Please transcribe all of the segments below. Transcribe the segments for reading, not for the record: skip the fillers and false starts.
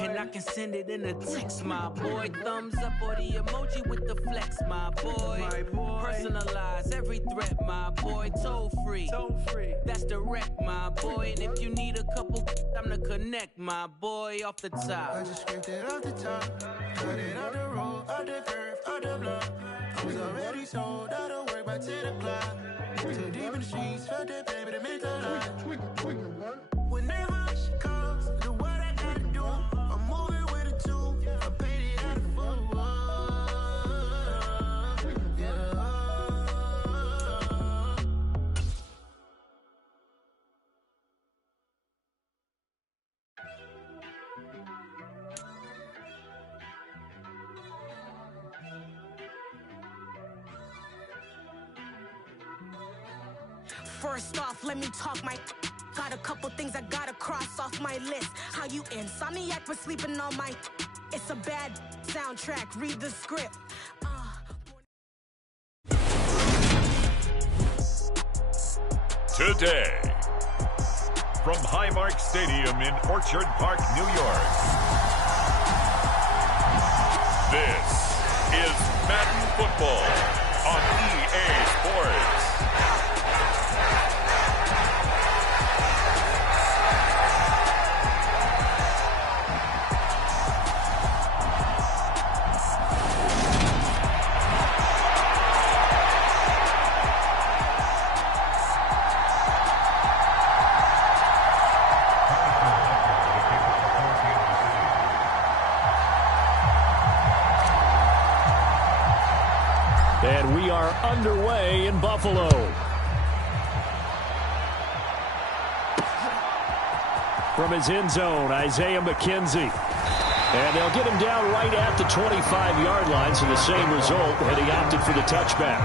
And I can send it in a text, my boy. Thumbs up or the emoji with the flex, my boy. Personalize every threat, my boy. Toll free. That's direct, my boy. And if you need a couple, I'm the connect, my boy, off the top. I just scraped it off the top. Cut it out the road, out the curve, out the block. I was already sold out of work by 10 o'clock. Too deep in the streets, felt that pain, but it meant a lot. Whenever she calls, do what I gotta do. I'm moving with a two. I paid it out of full. Yeah. First off, let me talk my. Got a couple things I gotta cross off my list. How you insomniac for sleeping on my. It's a bad soundtrack. Read the script. Today, from Highmark Stadium in Orchard Park, New York, this is Madden Football on EA Sports. And we are underway in Buffalo. From his end zone, Isaiah McKenzie. And they'll get him down right at the 25-yard line, so the same result, and he opted for the touchback.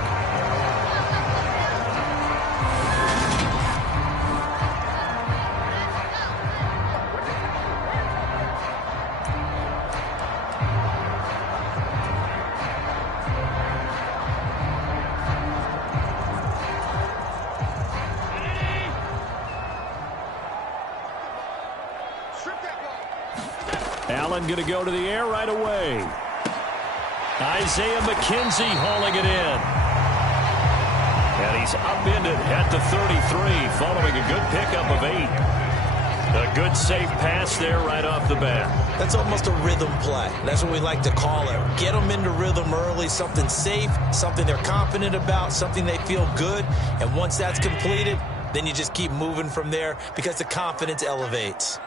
Allen going to go to the air right away. Isaiah McKenzie hauling it in. And he's upended at the 33, following a good pickup of 8. A good safe pass there right off the bat. That's almost a rhythm play. That's what we like to call it. Get them into rhythm early, something safe, something they're confident about, something they feel good. And once that's completed, then you just keep moving from there because the confidence elevates.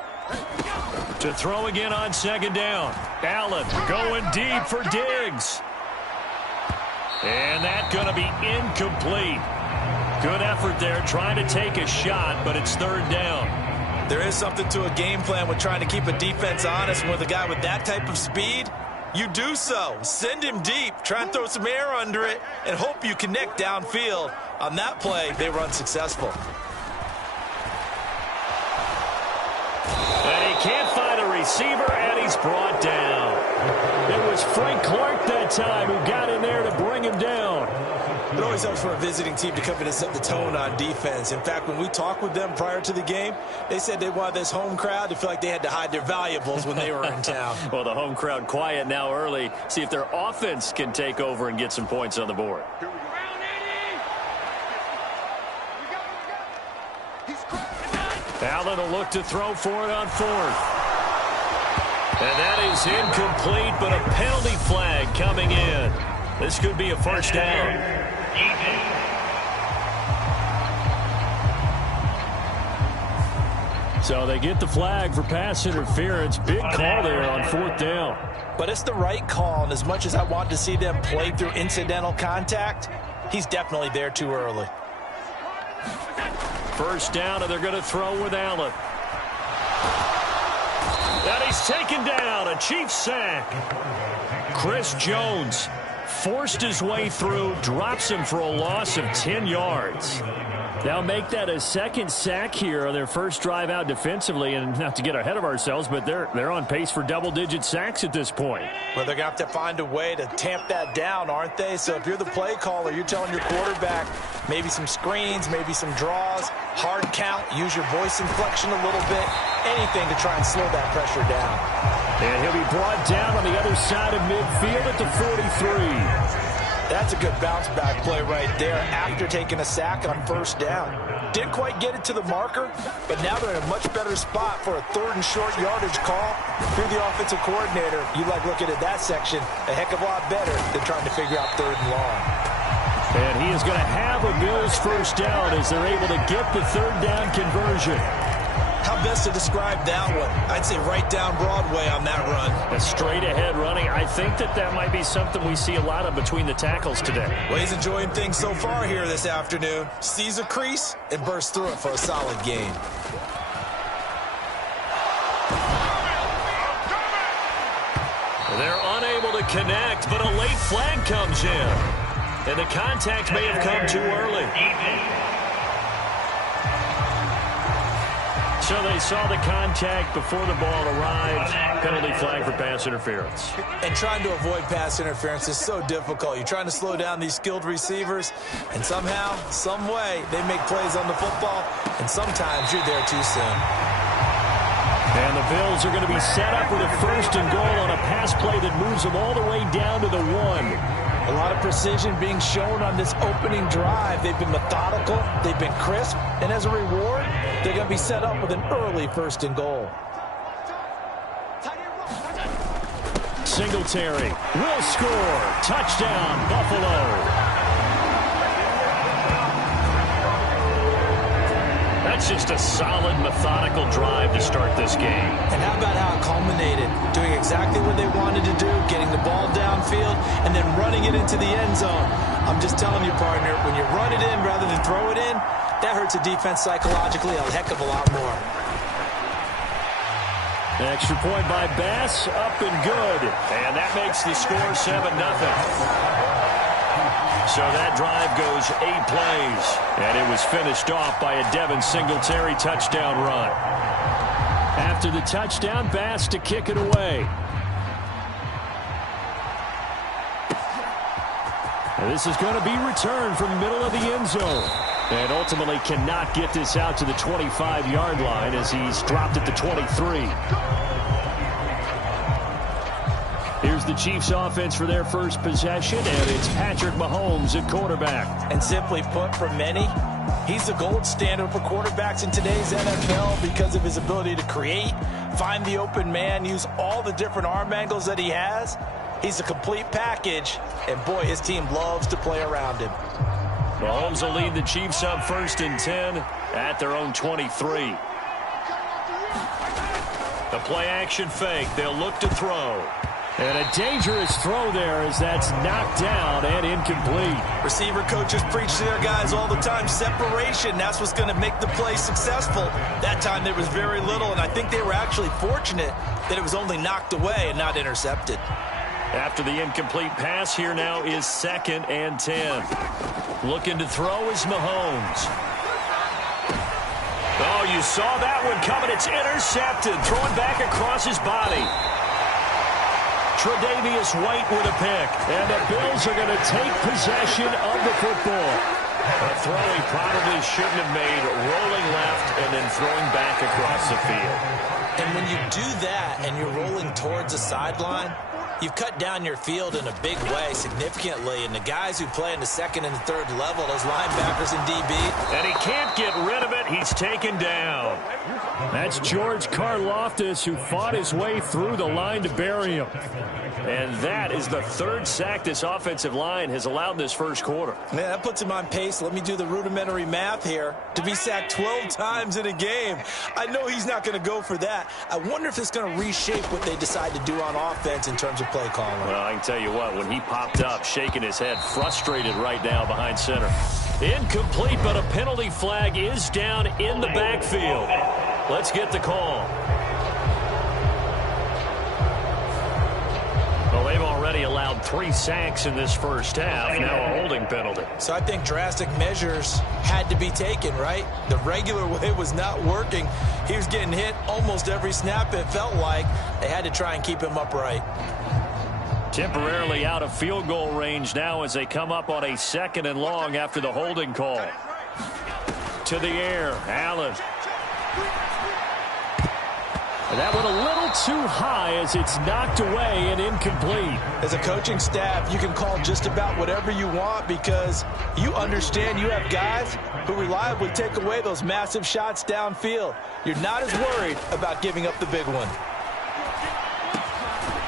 To throw again on second down. Allen going deep for Diggs. And that's going to be incomplete. Good effort there trying to take a shot, but it's third down. There is something to a game plan with trying to keep a defense honest. With a guy with that type of speed, you do so. Send him deep. Try and throw some air under it and hope you connect downfield. On that play, they were unsuccessful. And he can't find a receiver, and he's brought down. It was Frank Clark that time who got in there to bring him down. It always helps for a visiting team to come in and set the tone on defense. In fact, when we talked with them prior to the game, they said they wanted this home crowd to feel like they had to hide their valuables when they were in town. Well, the home crowd quiet now early. See if their offense can take over and get some points on the board. Allen will look to throw for it on fourth. And that is incomplete, but a penalty flag coming in. This could be a first down. So they get the flag for pass interference. Big call there on fourth down. But it's the right call, and as much as I want to see them play through incidental contact, he's definitely there too early. First down, and they're going to throw with Allen. And he's taken down, a Chiefs sack. Chris Jones forced his way through, drops him for a loss of 10 yards. They'll make that a second sack here on their first drive out defensively, and not to get ahead of ourselves, but they're on pace for double-digit sacks at this point. Well, they're going to have to find a way to tamp that down, aren't they? So if you're the play caller, you're telling your quarterback maybe some screens, maybe some draws, hard count, use your voice inflection a little bit, anything to try and slow that pressure down. And he'll be brought down on the other side of midfield at the 43. That's a good bounce-back play right there after taking a sack on first down. Didn't quite get it to the marker, but now they're in a much better spot for a 3rd and short yardage call. If you're the offensive coordinator, you like looking at that section a heck of a lot better than trying to figure out 3rd and long. And he is going to have a Bills first down as they're able to get the 3rd down conversion. How best to describe that one? I'd say right down Broadway on that run. A straight-ahead running. I think that might be something we see a lot of between the tackles today. Well, he's enjoying things so far here this afternoon. Sees a crease and bursts through it for a solid gain. They're unable to connect, but a late flag comes in. And the contact may have come too early. So they saw the contact before the ball arrived. Penalty flag for pass interference. And trying to avoid pass interference is so difficult. You're trying to slow down these skilled receivers, and somehow, some way, they make plays on the football, and sometimes you're there too soon. And the Bills are going to be set up with a 1st and goal on a pass play that moves them all the way down to the 1. A lot of precision being shown on this opening drive. They've been methodical, they've been crisp, and as a reward, they're going to be set up with an early 1st and goal. Singletary will score. Touchdown, Buffalo. That's just a solid, methodical drive to start this game. And how about how it culminated? Doing exactly what they wanted to do, getting the ball downfield, and then running it into the end zone. I'm just telling you, partner, when you run it in rather than throw it in, that hurts a defense psychologically a heck of a lot more. An extra point by Bass, up and good. And that makes the score 7-0. So that drive goes 8 plays, and it was finished off by a Devin Singletary touchdown run. After the touchdown, Bass to kick it away. And this is going to be returned from the middle of the end zone. And ultimately cannot get this out to the 25-yard line as he's dropped at the 23. Here's the Chiefs offense for their first possession, and it's Patrick Mahomes at quarterback. And simply put, for many, he's the gold standard for quarterbacks in today's NFL because of his ability to create, find the open man, use all the different arm angles that he has. He's a complete package, and boy, his team loves to play around him. Mahomes will lead the Chiefs up 1st and 10 at their own 23. The play-action fake. They'll look to throw. And a dangerous throw there as that's knocked down and incomplete. Receiver coaches preach to their guys all the time. Separation, that's what's going to make the play successful. That time there was very little, and I think they were actually fortunate that it was only knocked away and not intercepted. After the incomplete pass, here now is 2nd and 10. Looking to throw is Mahomes. Oh, you saw that one coming. It's intercepted. Throwing back across his body. Tre'Davious White with a pick. And the Bills are going to take possession of the football. A throw he probably shouldn't have made, rolling left and then throwing back across the field. And when you do that and you're rolling towards the sideline, you've cut down your field in a big way significantly. And the guys who play in the 2nd and 3rd level, those linebackers and DB. And he can't get rid of it. He's taken down. That's George Karlaftis, who fought his way through the line to bury him. And that is the 3rd sack this offensive line has allowed in this first quarter. Man, that puts him on pace. Let me do the rudimentary math here. To be sacked 12 times in a game. I know he's not going to go for that. I wonder if it's going to reshape what they decide to do on offense in terms of play calling. Well, I can tell you what, when he popped up, shaking his head, frustrated right now behind center. Incomplete, but a penalty flag is down in the backfield. Let's get the call. Well, they've already allowed 3 sacks in this first half. Now a holding penalty. So I think drastic measures had to be taken, right? The regular way was not working. He was getting hit almost every snap, it felt like. They had to try and keep him upright. Temporarily out of field goal range now as they come up on a 2nd and long after the holding call. To the air, Allen. And that one a little too high as it's knocked away and incomplete. As a coaching staff, you can call just about whatever you want because you understand you have guys who reliably take away those massive shots downfield. You're not as worried about giving up the big one.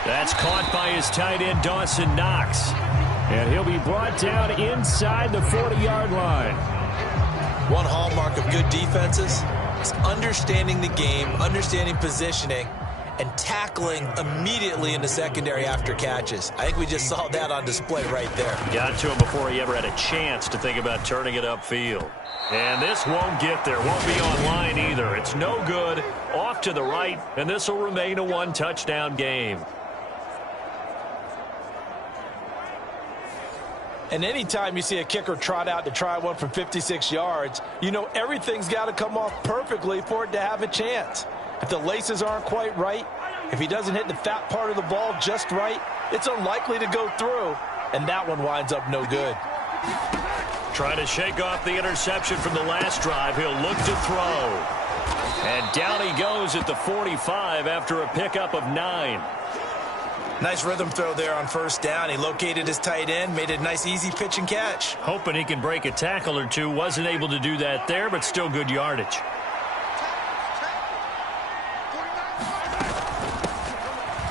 That's caught by his tight end, Dawson Knox. And he'll be brought down inside the 40-yard line. One hallmark of good defenses is understanding the game, understanding positioning, and tackling immediately in the secondary after catches. I think we just saw that on display right there. Got to him before he ever had a chance to think about turning it upfield. And this won't get there. Won't be online either. It's no good. Off to the right, and this will remain a one-touchdown game. And anytime you see a kicker trot out to try one from 56 yards, you know everything's got to come off perfectly for it to have a chance. If the laces aren't quite right, if he doesn't hit the fat part of the ball just right, it's unlikely to go through, and that one winds up no good. Trying to shake off the interception from the last drive. He'll look to throw. And down he goes at the 45 after a pickup of 9. Nice rhythm throw there on first down. He located his tight end, made a nice easy pitch and catch. Hoping he can break a tackle or two. Wasn't able to do that there, but still good yardage.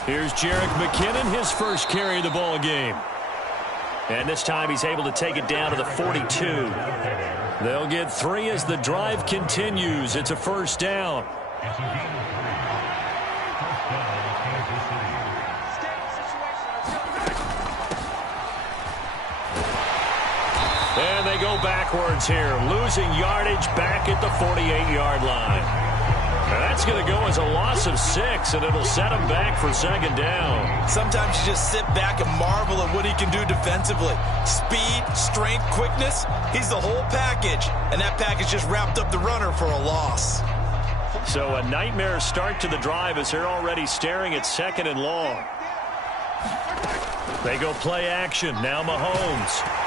Here's Jerick McKinnon, his first carry of the ball game. And this time he's able to take it down to the 42. They'll get 3 as the drive continues. It's a first down. And they go backwards here, losing yardage back at the 48-yard line. Now that's going to go as a loss of 6, and it'll set him back for second down. Sometimes you just sit back and marvel at what he can do defensively. Speed, strength, quickness, he's the whole package. And that package just wrapped up the runner for a loss. So a nightmare start to the drive as they're already staring at second and long. They go play action. Now Mahomes.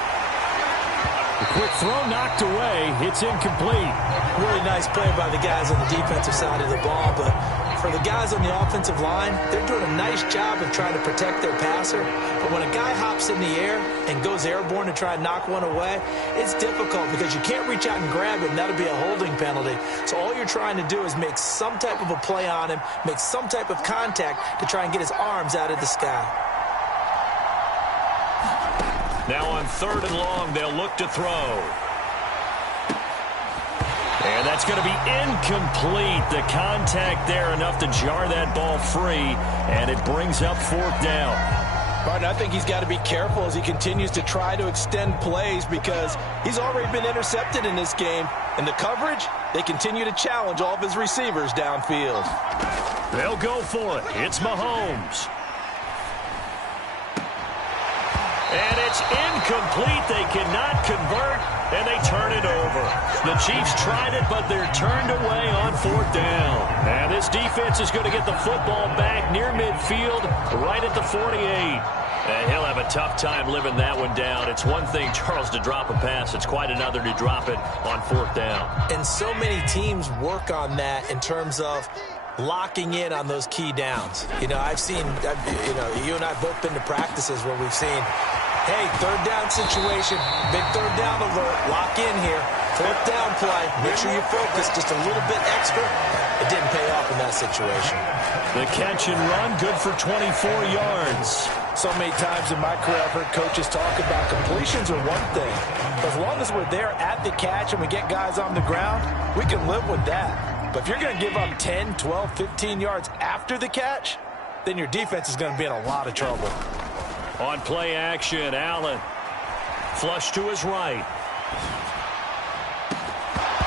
The quick throw knocked away. It's incomplete. Really nice play by the guys on the defensive side of the ball, but for the guys on the offensive line, they're doing a nice job of trying to protect their passer. But when a guy hops in the air and goes airborne to try and knock one away, it's difficult because you can't reach out and grab it, and that'll be a holding penalty. So all you're trying to do is make some type of a play on him, make some type of contact to try and get his arms out of the sky. Now on third and long, they'll look to throw. And that's going to be incomplete. The contact there enough to jar that ball free, and it brings up fourth down. Martin, I think he's got to be careful as he continues to try to extend plays because he's already been intercepted in this game. And the coverage, they continue to challenge all of his receivers downfield. They'll go for it. It's Mahomes. And it's incomplete. They cannot convert, and they turn it over. The Chiefs tried it, but they're turned away on fourth down. And this defense is going to get the football back near midfield, right at the 48. And he'll have a tough time living that one down. It's one thing, Charles, to drop a pass. It's quite another to drop it on fourth down. And so many teams work on that in terms of locking in on those key downs. You know, I've seen, you and I both been to practices where we've seen, hey, third down situation, big third down alert, lock in here, fourth down play, make sure you focus just a little bit extra. It didn't pay off in that situation. The catch and run, good for 24 yards. So many times in my career, I've heard coaches talk about completions are one thing. But as long as we're there at the catch and we get guys on the ground, we can live with that. But if you're going to give up 10, 12, 15 yards after the catch, then your defense is going to be in a lot of trouble. On play action, Allen. Flush to his right.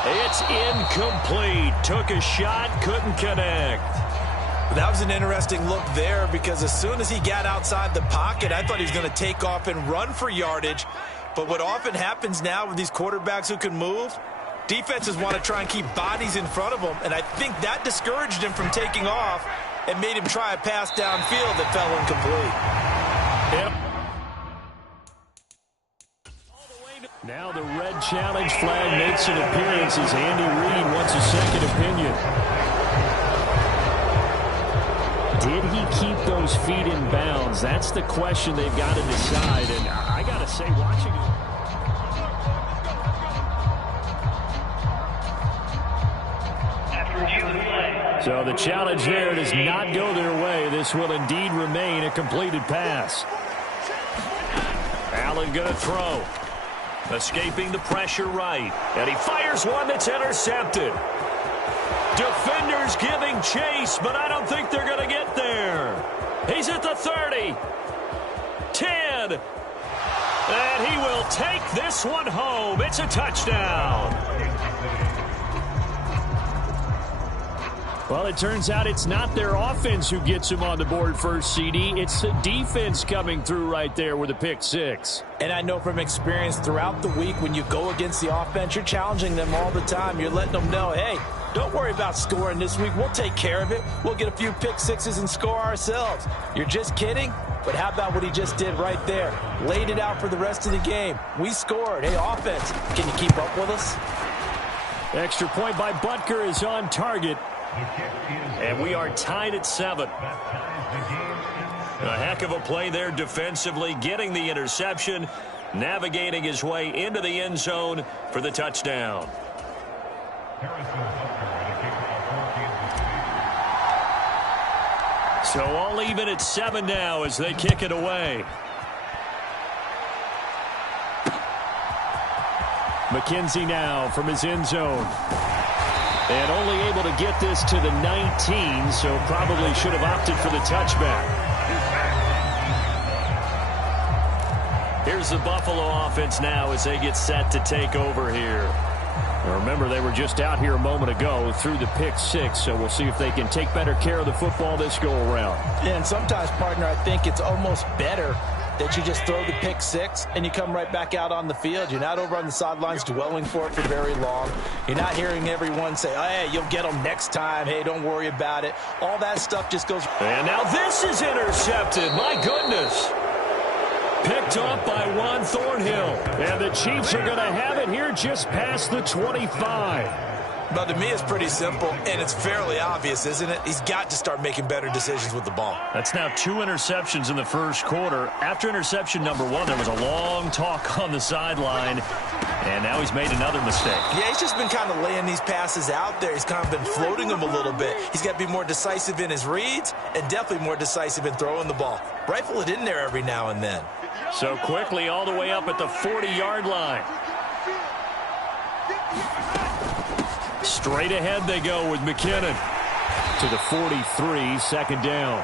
It's incomplete. Took a shot, couldn't connect. That was an interesting look there because as soon as he got outside the pocket, I thought he was going to take off and run for yardage. But what often happens now with these quarterbacks who can move, defenses want to try and keep bodies in front of them, and I think that discouraged him from taking off and made him try a pass downfield that fell incomplete. Yep. Now the red challenge flag makes an appearance as Andy Reid wants a second opinion. Did he keep those feet in bounds? That's the question they've got to decide. And I got to say, watching it. So the challenge there does not go their way. This will indeed remain a completed pass. Allen going to throw. Escaping the pressure right. And he fires one that's intercepted. Defenders giving chase, but I don't think they're going to get there. He's at the 30. 10. And he will take this one home. It's a touchdown. Well, it turns out it's not their offense who gets him on the board first, CD. It's the defense coming through right there with a pick six. And I know from experience throughout the week, when you go against the offense, you're challenging them all the time. You're letting them know, hey, don't worry about scoring this week. We'll take care of it. We'll get a few pick sixes and score ourselves. You're just kidding? But how about what he just did right there? Laid it out for the rest of the game. We scored. Hey, offense, can you keep up with us? Extra point by Butker is on target. And we are tied at 7. A heck of a play there defensively, getting the interception, navigating his way into the end zone for the touchdown. So all even at 7 now as they kick it away. McKenzie now from his end zone. And only able to get this to the 19, so probably should have opted for the touchback. Here's the Buffalo offense now as they get set to take over here. Now remember, they were just out here a moment ago through the pick six, so we'll see if they can take better care of the football this go-around. Yeah, and sometimes, partner, I think it's almost better that you just throw the pick six and you come right back out on the field. You're not over on the sidelines dwelling for it for very long. You're not hearing everyone say, oh, hey, you'll get them next time. Hey, don't worry about it. All that stuff just goes. And now this is intercepted. My goodness. Picked up by Juan Thornhill. And the Chiefs are going to have it here just past the 25. But to me, it's pretty simple, and it's fairly obvious, isn't it? He's got to start making better decisions with the ball. That's now 2 interceptions in the first quarter. After interception number 1, there was a long talk on the sideline, and now he's made another mistake. Yeah, he's just been kind of laying these passes out there. He's kind of been floating them a little bit. He's got to be more decisive in his reads and definitely more decisive in throwing the ball. Rifle it in there every now and then. So quickly all the way up at the 40-yard line. Straight ahead they go with McKinnon to the 43, second down.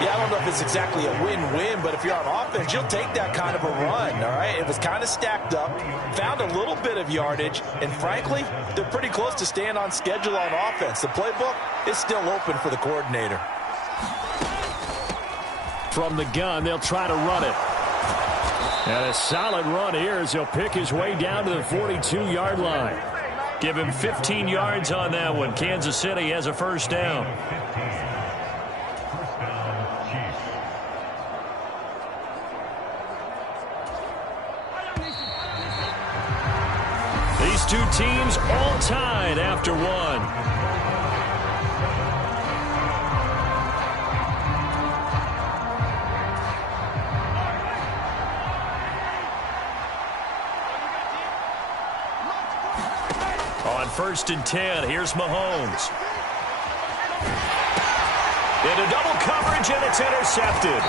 Yeah, I don't know if it's exactly a win-win, but if you're on offense, you'll take that kind of a run, all right? It was kind of stacked up, found a little bit of yardage, and frankly, they're pretty close to staying on schedule on offense. The playbook is still open for the coordinator. From the gun, they'll try to run it. And a solid run here as he'll pick his way down to the 42-yard line. Give him 15 yards on that one. Kansas City has a first down. These two teams all tied after one. First and 10. Here's Mahomes. Into double coverage, and it's intercepted.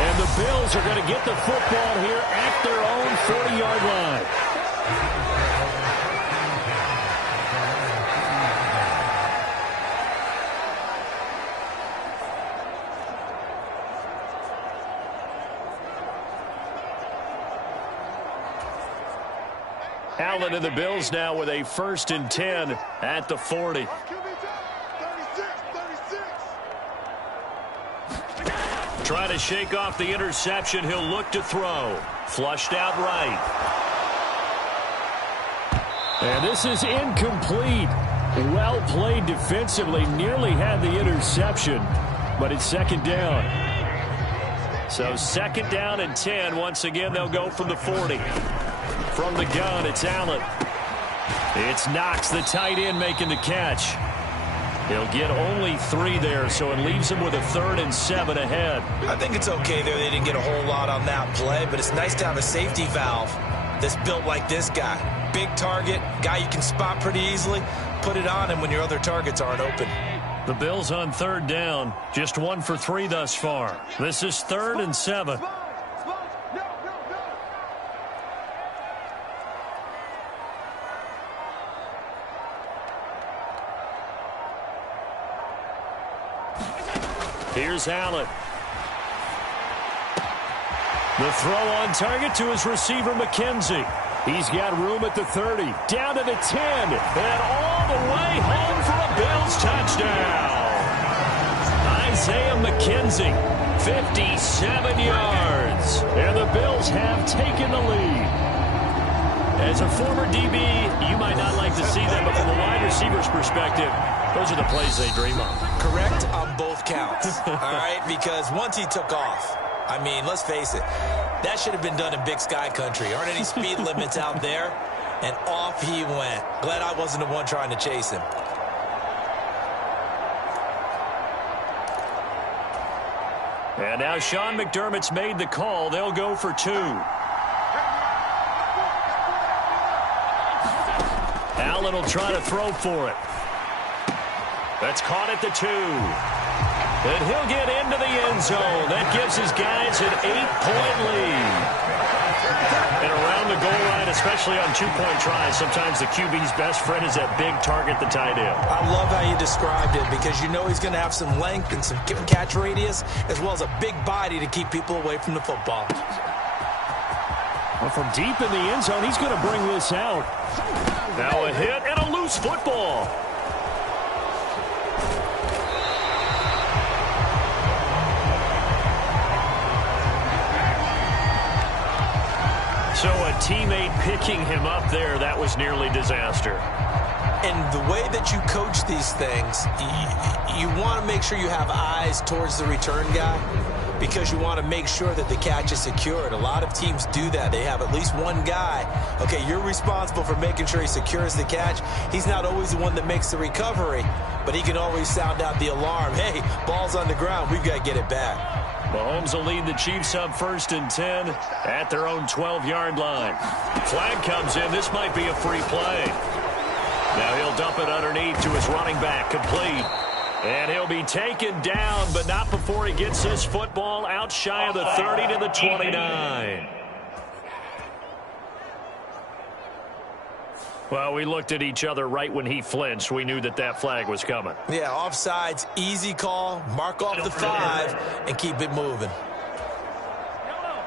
And the Bills are going to get the football here at their own 40-yard line. Allen and the Bills now with a first and 10 at the 40. Trying to shake off the interception. He'll look to throw. Flushed out right. And this is incomplete. Well played defensively. Nearly had the interception, but it's second down. So second down and 10. Once again, they'll go from the 40. From the gun, it's Allen. It's Knox, the tight end, making the catch. He'll get only 3 there, so it leaves him with a 3rd and 7 ahead. I think it's okay there. They didn't get a whole lot on that play, but it's nice to have a safety valve that's built like this guy. Big target, guy you can spot pretty easily. Put it on him when your other targets aren't open. The Bills on 3rd down. Just 1 for 3 thus far. This is 3rd and 7. Here's Allen. The throw on target to his receiver, McKenzie. He's got room at the 30, down to the 10, and all the way home for a Bills touchdown. Isaiah McKenzie, 57 yards, and the Bills have taken the lead. As a former DB, you might not like to see them, but from a wide receiver's perspective, those are the plays they dream of. Correct on both counts, all right? Because once he took off, I mean, let's face it, that should have been done in Big Sky country. Aren't any speed limits out there? And off he went. Glad I wasn't the one trying to chase him. And now Sean McDermott's made the call. They'll go for 2. Allen will try to throw for it. That's caught at the 2. And he'll get into the end zone. That gives his guys an 8-point lead. And around the goal line, especially on 2-point tries, sometimes the QB's best friend is that big target, the tight end. I love how you described it because you know he's going to have some length and some catch radius as well as a big body to keep people away from the football. Well, from deep in the end zone, he's going to bring this out. Now a hit and a loose football. So a teammate picking him up there, that was nearly disaster. And the way that you coach these things, you want to make sure you have eyes towards the return guy because you want to make sure that the catch is secured. A lot of teams do that. They have at least one guy. Okay, you're responsible for making sure he secures the catch. He's not always the one that makes the recovery, but he can always sound out the alarm. Hey, ball's on the ground. We've got to get it back. Mahomes will lead the Chiefs up 1st and 10 at their own 12-yard line. Flag comes in. This might be a free play. Now he'll dump it underneath to his running back, complete. And he'll be taken down, but not before he gets this football out shy of the 30 to the 29. Well, we looked at each other right when he flinched. We knew that that flag was coming. Yeah, offsides, easy call, mark off the 5, and keep it moving.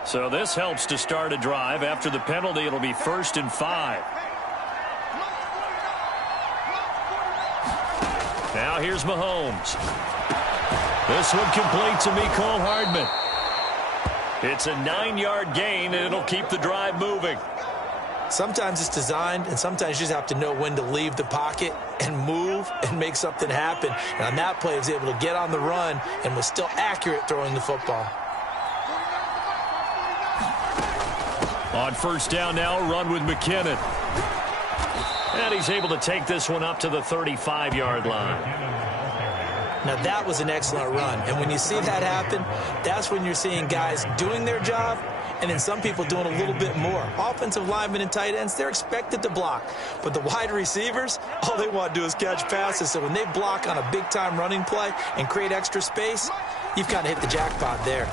So this helps to start a drive. After the penalty, it'll be 1st and 5. Now here's Mahomes. This one complete to Mecole Hardman. It's a 9-yard gain, and it'll keep the drive moving. Sometimes it's designed, and sometimes you just have to know when to leave the pocket and move and make something happen. And on that play, he was able to get on the run and was still accurate throwing the football. On 1st down now, run with McKinnon. And he's able to take this one up to the 35-yard line. Now, that was an excellent run. And when you see that happen, that's when you're seeing guys doing their job and then some people doing a little bit more. Offensive linemen and tight ends, they're expected to block. But the wide receivers, all they want to do is catch passes. So when they block on a big-time running play and create extra space, you've kind of hit the jackpot there.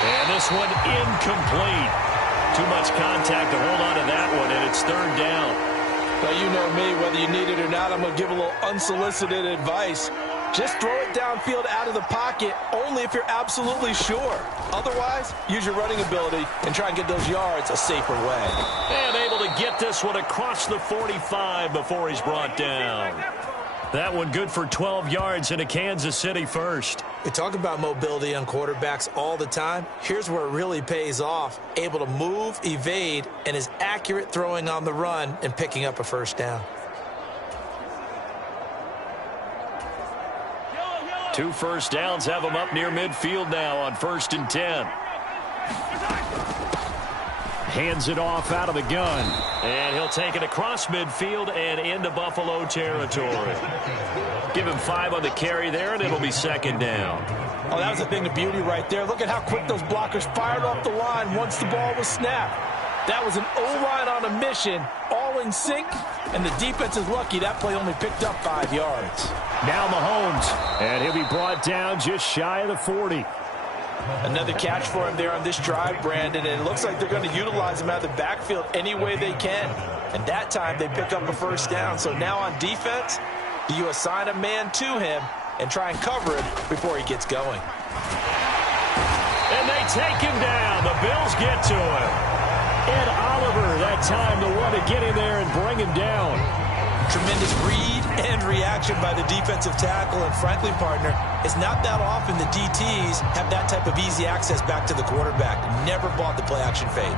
And this one incomplete. Too much contact to hold on to that one, and it's 3rd down. Well, you know me, whether you need it or not, I'm going to give a little unsolicited advice. Just throw it downfield out of the pocket only if you're absolutely sure. Otherwise, use your running ability and try and get those yards a safer way. And able to get this one across the 45 before he's brought down. That one good for 12 yards in a Kansas City first. We talk about mobility on quarterbacks all the time. Here's where it really pays off. Able to move, evade, and is accurate throwing on the run and picking up a 1st down. 2 first downs have him up near midfield now on 1st and 10. Hands it off out of the gun. And he'll take it across midfield and into Buffalo territory. Give him 5 on the carry there, and it'll be second down. Oh, that was a thing of beauty right there. Look at how quick those blockers fired off the line once the ball was snapped. That was an O-line on a mission, all in sync, and the defense is lucky that play only picked up 5 yards. Now Mahomes, and he'll be brought down just shy of the 40. Another catch for him there on this drive, Brandon, and it looks like they're going to utilize him out of the backfield any way they can. And that time they pick up a first down. So now on defense, do you assign a man to him and try and cover him before he gets going? And they take him down. The Bills get to him. Ed Oliver, that time, the one to get him there and bring him down. Tremendous read and reaction by the defensive tackle, and frankly, partner, it's not that often the DTs have that type of easy access back to the quarterback. Never bought the play-action fade.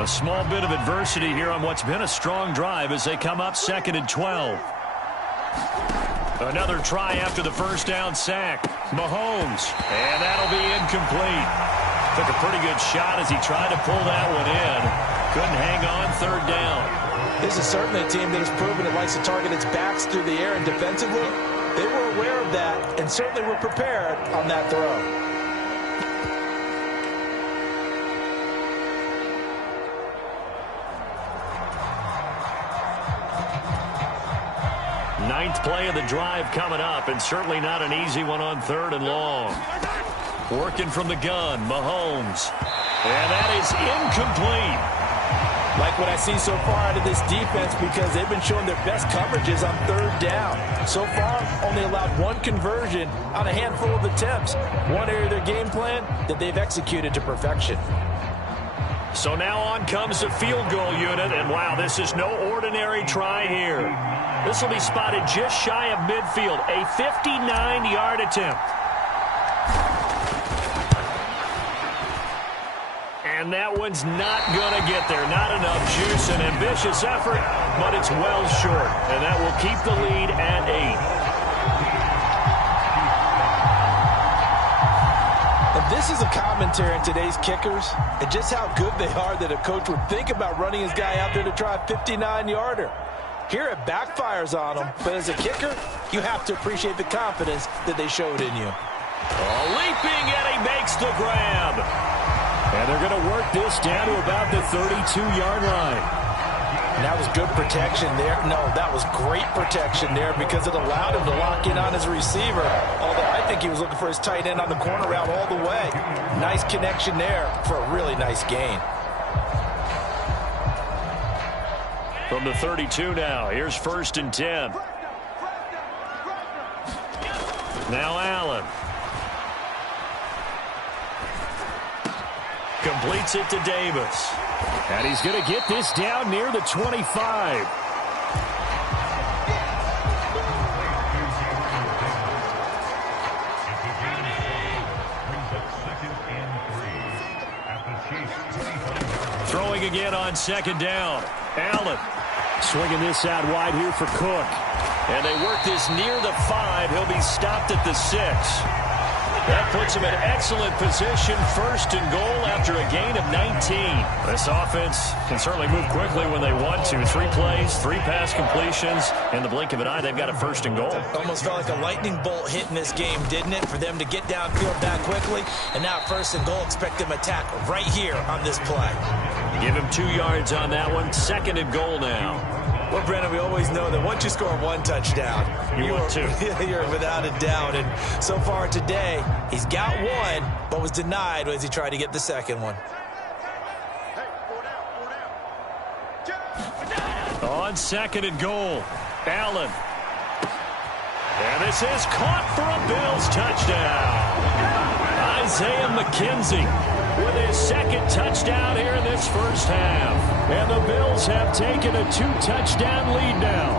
A small bit of adversity here on what's been a strong drive as they come up 2nd and 12. Another try after the first down sack. Mahomes, and that'll be incomplete. Took a pretty good shot as he tried to pull that one in. Couldn't hang on, 3rd down. This is certainly a team that has proven it likes to target its backs through the air, and defensively, they were aware of that and certainly were prepared on that throw. Ninth play of the drive coming up, and certainly not an easy one on 3rd and long. Working from the gun, Mahomes. And that is incomplete. Like what I see so far out of this defense, because they've been showing their best coverages on 3rd down. So far, only allowed 1 conversion on a handful of attempts. One area of their game plan that they've executed to perfection. So now on comes the field goal unit, and wow, this is no ordinary try here. This will be spotted just shy of midfield, a 59-yard attempt. And that one's not going to get there. Not enough juice, an ambitious effort, but it's well short. And that will keep the lead at 8. And this is a commentary on today's kickers and just how good they are that a coach would think about running his guy out there to try a 59-yarder. Here it backfires on him, but as a kicker, you have to appreciate the confidence that they showed in you. Leaping, and he makes the grab. And they're going to work this down to about the 32-yard line. And that was good protection there. No, that was great protection there because it allowed him to lock in on his receiver. Although I think he was looking for his tight end on the corner route all the way. Nice connection there for a really nice gain. From the 32 now, here's 1st and 10. Now Allen. Completes it to Davis. And he's going to get this down near the 25. Throwing again on 2nd down. Allen swinging this out wide here for Cook. And they work this near the 5. He'll be stopped at the 6. That puts him in excellent position, 1st and goal after a gain of 19. This offense can certainly move quickly when they want to. 3 plays, 3 pass completions. In the blink of an eye, they've got a 1st and goal. Almost felt like a lightning bolt hit in this game, didn't it? For them to get downfield that quickly. And now 1st and goal, expect them to attack right here on this play. Give him 2 yards on that one. 2nd and goal now. Well, Brandon, we always know that once you score 1 touchdown, you want 2. You're without a doubt. And so far today, he's got 1, but was denied as he tried to get the 2nd one. On 2nd and goal, Allen. And this is caught for a Bills touchdown. Isaiah McKenzie with his 2nd touchdown here in this first half. And the Bills have taken a 2-touchdown lead now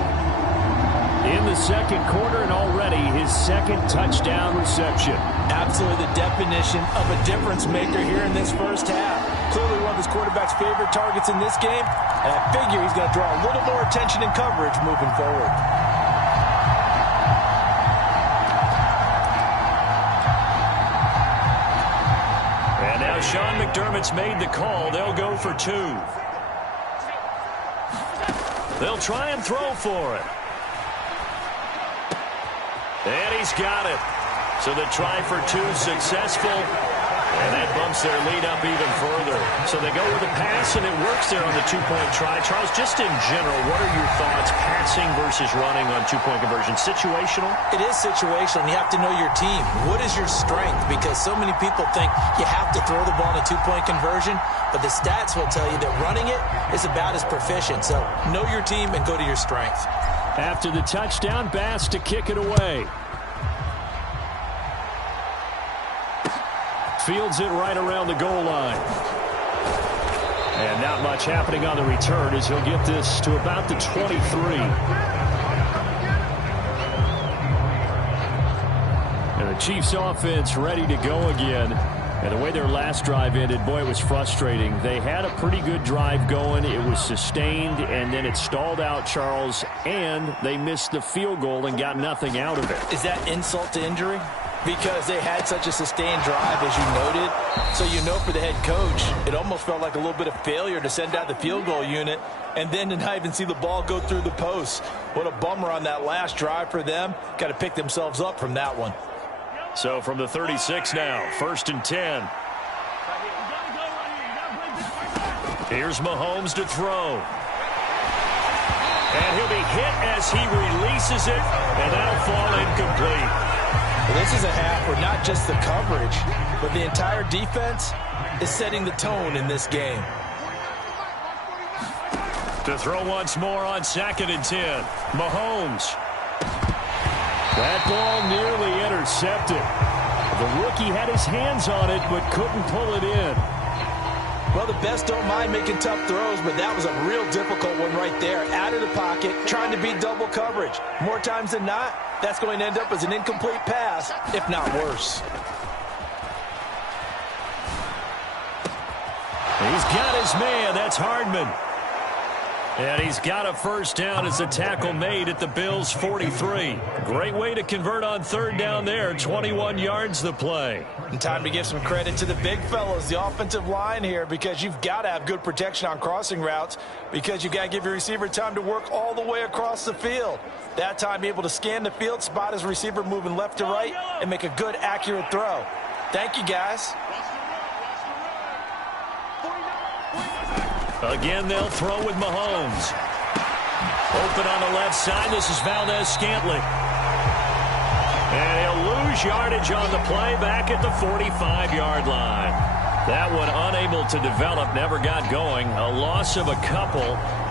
in the 2nd quarter, and already his 2nd touchdown reception. Absolutely the definition of a difference maker here in this first half. Clearly one of his quarterback's favorite targets in this game, and I figure he's going to draw a little more attention and coverage moving forward. Sean McDermott's made the call. They'll go for 2. They'll try and throw for it. And he's got it. So the try for 2 successful. And that bumps their lead up even further. So they go with a pass, and it works there on the 2-point try. Charles, just in general, what are your thoughts, passing versus running on 2-point conversion? Situational? It is situational, and you have to know your team. What is your strength? Because so many people think you have to throw the ball in a 2-point conversion, but the stats will tell you that running it is about as proficient. So know your team and go to your strength. After the touchdown, Bass to kick it away. Fields it right around the goal line. And not much happening on the return as he'll get this to about the 23. And the Chiefs offense ready to go again. And the way their last drive ended, boy, it was frustrating. They had a pretty good drive going. It was sustained, and then it stalled out, Charles, and they missed the field goal and got nothing out of it. Is that insult to injury? Because they had such a sustained drive, as you noted. So you know for the head coach, it almost felt like a little bit of failure to send out the field goal unit and then to not even see the ball go through the post. What a bummer on that last drive for them. Got to pick themselves up from that one. So from the 36 now, 1st and 10. Here's Mahomes to throw. And he'll be hit as he releases it, and that'll fall incomplete. Well, this is a half where not just the coverage, but the entire defense is setting the tone in this game. To throw once more on 2nd and 10. Mahomes. That ball nearly intercepted. The rookie had his hands on it, but couldn't pull it in. Well, the best don't mind making tough throws, but that was a real difficult one right there. Out of the pocket, trying to beat double coverage. More times than not, that's going to end up as an incomplete pass, if not worse. He's got his man. That's Hardman. And he's got a first down as a tackle made at the Bills' 43. Great way to convert on 3rd down there. 21 yards the play. And time to give some credit to the big fellas, the offensive line here, because you've got to have good protection on crossing routes because you've got to give your receiver time to work all the way across the field. That time, be able to scan the field, spot his receiver moving left to right, and make a good, accurate throw. Thank you, guys. Again, they'll throw with Mahomes. Open on the left side. This is Valdez-Scantling. And he'll lose yardage on the play back at the 45-yard line. That one unable to develop, never got going. A loss of a couple,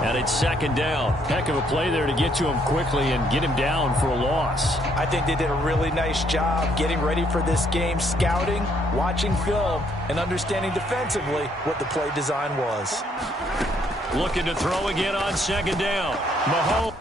and it's 2nd down. Heck of a play there to get to him quickly and get him down for a loss. I think they did a really nice job getting ready for this game, scouting, watching film, and understanding defensively what the play design was. Looking to throw again on 2nd down. Mahomes.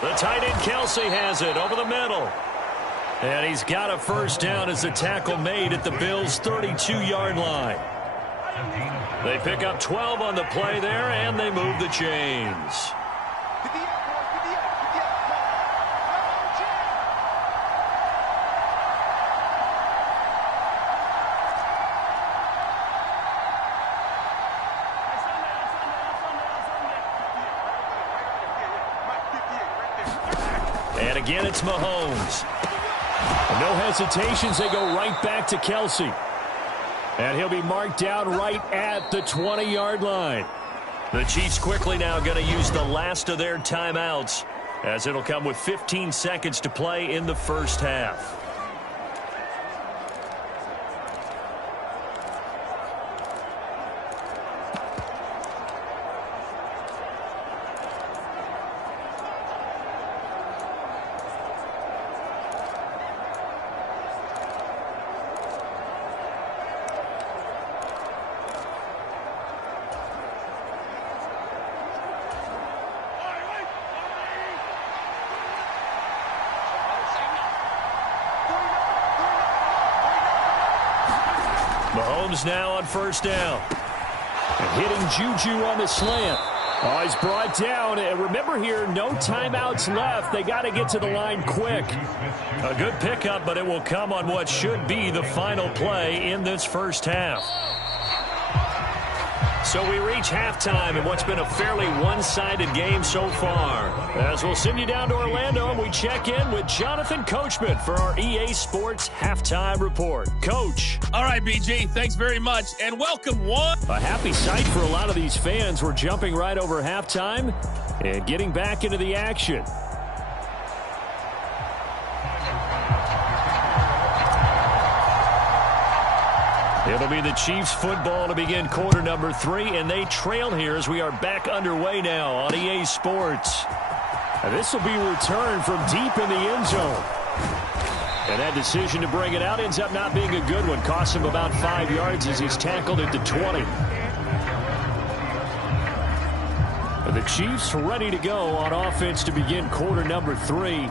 The tight end Kelsey has it over the middle. And he's got a first down as the tackle made at the Bills' 32-yard line. They pick up 12 on the play there, and they move the chains. And again, it's Mahomes. And no hesitations, they go right back to Kelsey. And he'll be marked down right at the 20-yard line. The Chiefs quickly now going to use the last of their timeouts, as it'll come with 15 seconds to play in the first half. Mahomes now on first down. And hitting Juju on the slant. Oh, he's brought down. And remember here, no timeouts left. They got to get to the line quick. A good pickup, but it will come on what should be the final play in this first half. So we reach halftime in what's been a fairly one-sided game so far. As we'll send you down to Orlando, and we check in with Jonathan Coachman for our EA Sports Halftime Report. Coach. All right, BG, thanks very much, and welcome one. A happy sight for a lot of these fans. We're jumping right over halftime and getting back into the action. It'll be the Chiefs football to begin quarter number 3, and they trail here as we are back underway now on EA Sports. And this will be returned from deep in the end zone. And that decision to bring it out ends up not being a good one. Costs him about 5 yards as he's tackled at the 20. And the Chiefs ready to go on offense to begin quarter number 3.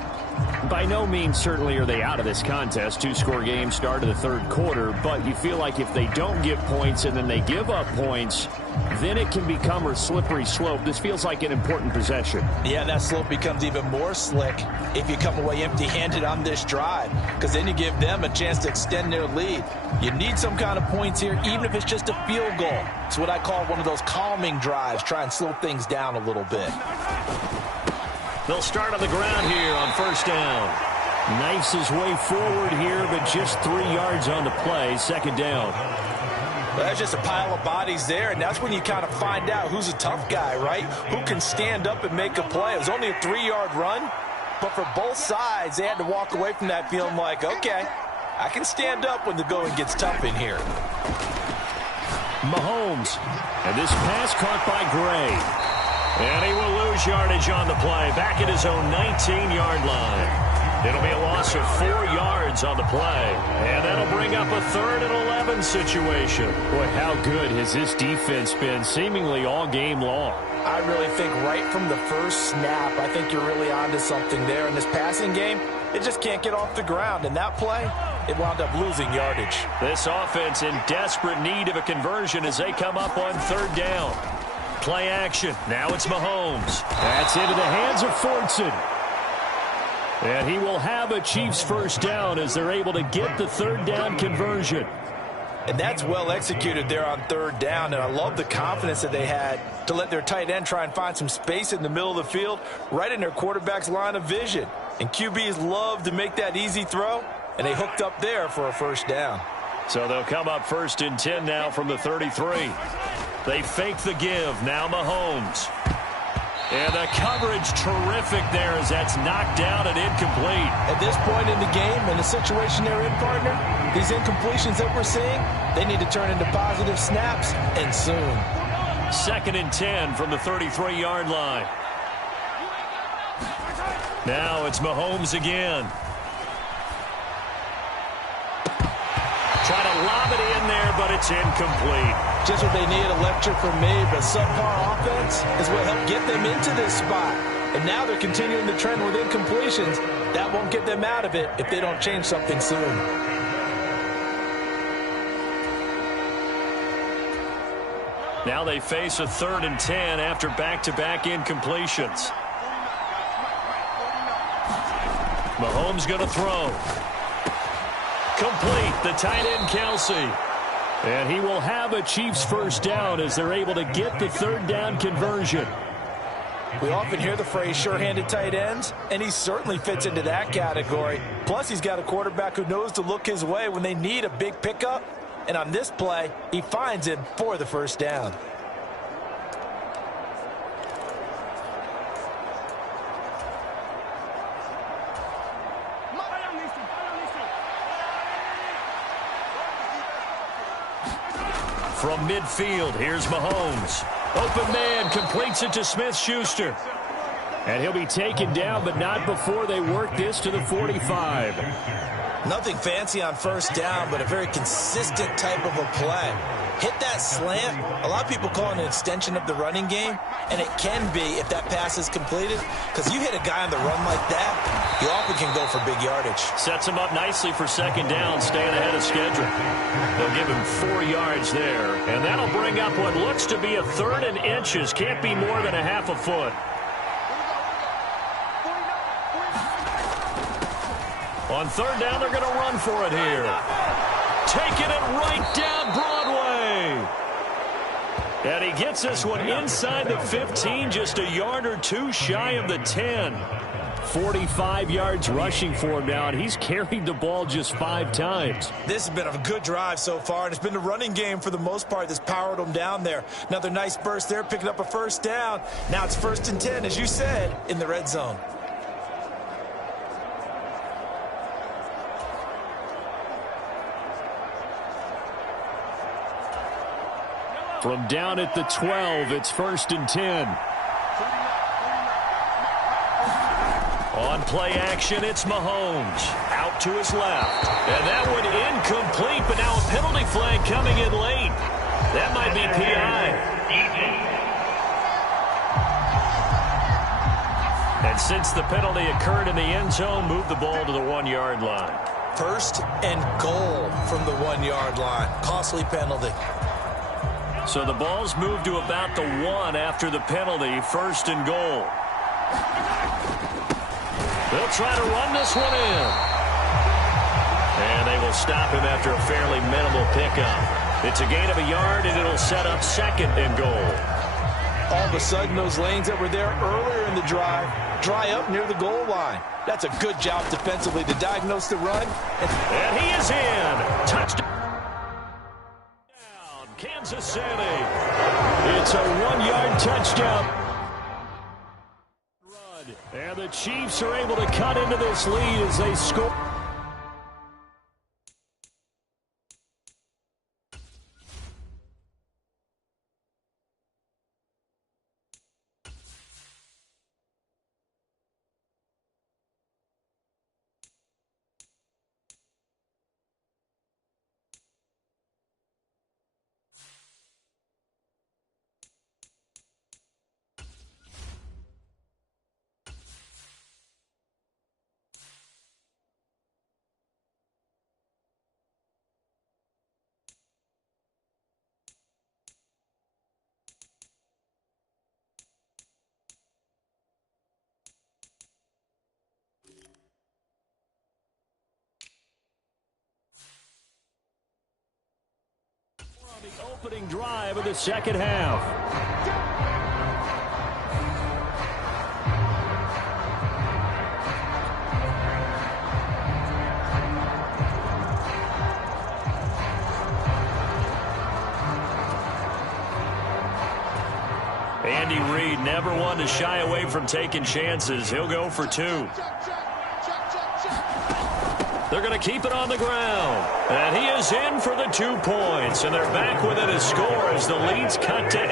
By no means certainly are they out of this contest. 2-score game start of the third quarter, but you feel like if they don't get points and then they give up points, then it can become a slippery slope. This feels like an important possession. Yeah, that slope becomes even more slick if you come away empty-handed on this drive, because then you give them a chance to extend their lead. You need some kind of points here, even if it's just a field goal. It's what I call one of those calming drives, try and slow things down a little bit. They'll start on the ground here on first down. Knifes his way forward here, but just 3 yards on the play. Second down. Well, that's just a pile of bodies there, and that's when you kind of find out who's a tough guy, right? Who can stand up and make a play. It was only a 3-yard run, but for both sides, they had to walk away from that feeling like, okay, I can stand up when the going gets tough in here. Mahomes, and this pass caught by Gray. And he will lose yardage on the play, back at his own 19-yard line. It'll be a loss of 4 yards on the play. And that'll bring up a 3rd and 11 situation. Boy, how good has this defense been seemingly all game long? I really think right from the first snap, I think you're really onto something there. In this passing game, it just can't get off the ground. And that play, it wound up losing yardage. This offense in desperate need of a conversion as they come up on 3rd down. Play action. Now it's Mahomes. That's into the hands of Fortson. And he will have a Chiefs first down as they're able to get the 3rd down conversion. And that's well executed there on 3rd down. And I love the confidence that they had to let their tight end try and find some space in the middle of the field, right in their quarterback's line of vision. And QBs love to make that easy throw, and they hooked up there for a first down. So they'll come up 1st and 10 now from the 33. They fake the give. Now Mahomes. And the coverage terrific there as that's knocked down and incomplete. At this point in the game, in the situation they're in, partner, these incompletions that we're seeing, they need to turn into positive snaps, and soon. 2nd and 10 from the 33-yard line. Now it's Mahomes again. Try to lob it in there, but it's incomplete. Just what they need, a lecture from me, but subpar offense is what helped get them into this spot. And now they're continuing the trend with incompletions. That won't get them out of it if they don't change something soon. Now they face a 3rd and 10 after back-to-back incompletions. Mahomes going to throw. Complete, the tight end Kelsey. And he will have a Chiefs first down as they're able to get the 3rd down conversion. We often hear the phrase sure-handed tight ends, and he certainly fits into that category. Plus, he's got a quarterback who knows to look his way when they need a big pickup. And on this play, he finds him for the first down. From midfield, here's Mahomes. Open man, completes it to Smith-Schuster. And he'll be taken down, but not before they work this to the 45. Nothing fancy on first down, but a very consistent type of a play. Hit that slant. A lot of people call it an extension of the running game, and it can be if that pass is completed, because you hit a guy on the run like that, you often can go for big yardage. Sets him up nicely for second down, staying ahead of schedule. They'll give him 4 yards there, and that'll bring up what looks to be a 3rd and inches. Can't be more than a half a foot. On 3rd down, they're going to run for it here. Taking it right down Broadway. And he gets this one inside the 15, just a yard or two shy of the 10. 45 yards rushing for him now, and he's carried the ball just 5 times. This has been a good drive so far, and it's been the running game for the most part that's powered them down there. Another nice burst there, picking up a first down. Now it's 1st and 10, as you said, in the red zone. From down at the 12, it's 1st and 10. On play action, it's Mahomes. Out to his left. And that one incomplete, but now a penalty flag coming in late. That might be PI. And since the penalty occurred in the end zone, move the ball to the 1-yard line. 1st and goal from the 1-yard line. Costly penalty. So the ball's moved to about the 1 after the penalty. 1st and goal. They'll try to run this one in. And they will stop him after a fairly minimal pickup. It's a gain of a yard, and it'll set up 2nd and goal. All of a sudden, those lanes that were there earlier in the drive dry up near the goal line. That's a good job defensively to diagnose the run. And he is in. Touchdown. Kansas City. It's a 1-yard touchdown. And the Chiefs are able to cut into this lead as they score. The opening drive of the second half. Andy Reid never one to shy away from taking chances. He'll go for 2. They're going to keep it on the ground. And he is in for the 2 points. And they're back within a score as the lead's cut to 8.